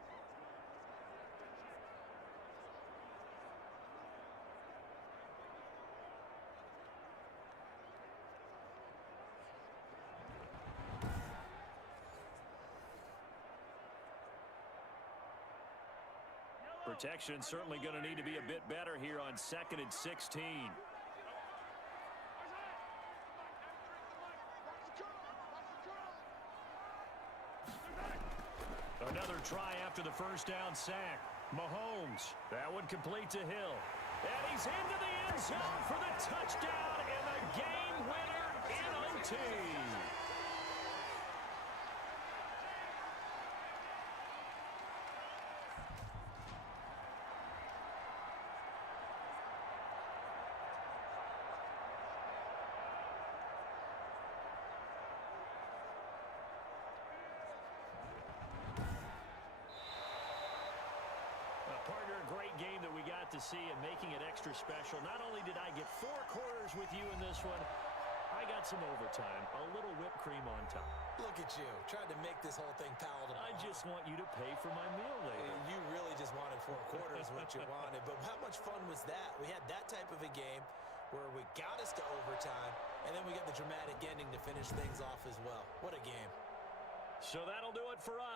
Protection certainly going to need to be a bit better here on 2nd and 16. Another try after the first down sack. Mahomes, that one complete to Hill. And he's into the end zone for the touchdown and the game winner in OT. Partner, a great game that we got to see and making it extra special. Not only did I get 4 quarters with you in this one, I got some overtime, a little whipped cream on top. Look at you, trying to make this whole thing palatable. I just want you to pay for my meal later. You really just wanted 4 quarters, what you wanted. But how much fun was that? We had that type of a game where we got us to overtime, and then we got the dramatic ending to finish things off as well. What a game. So that'll do it for us.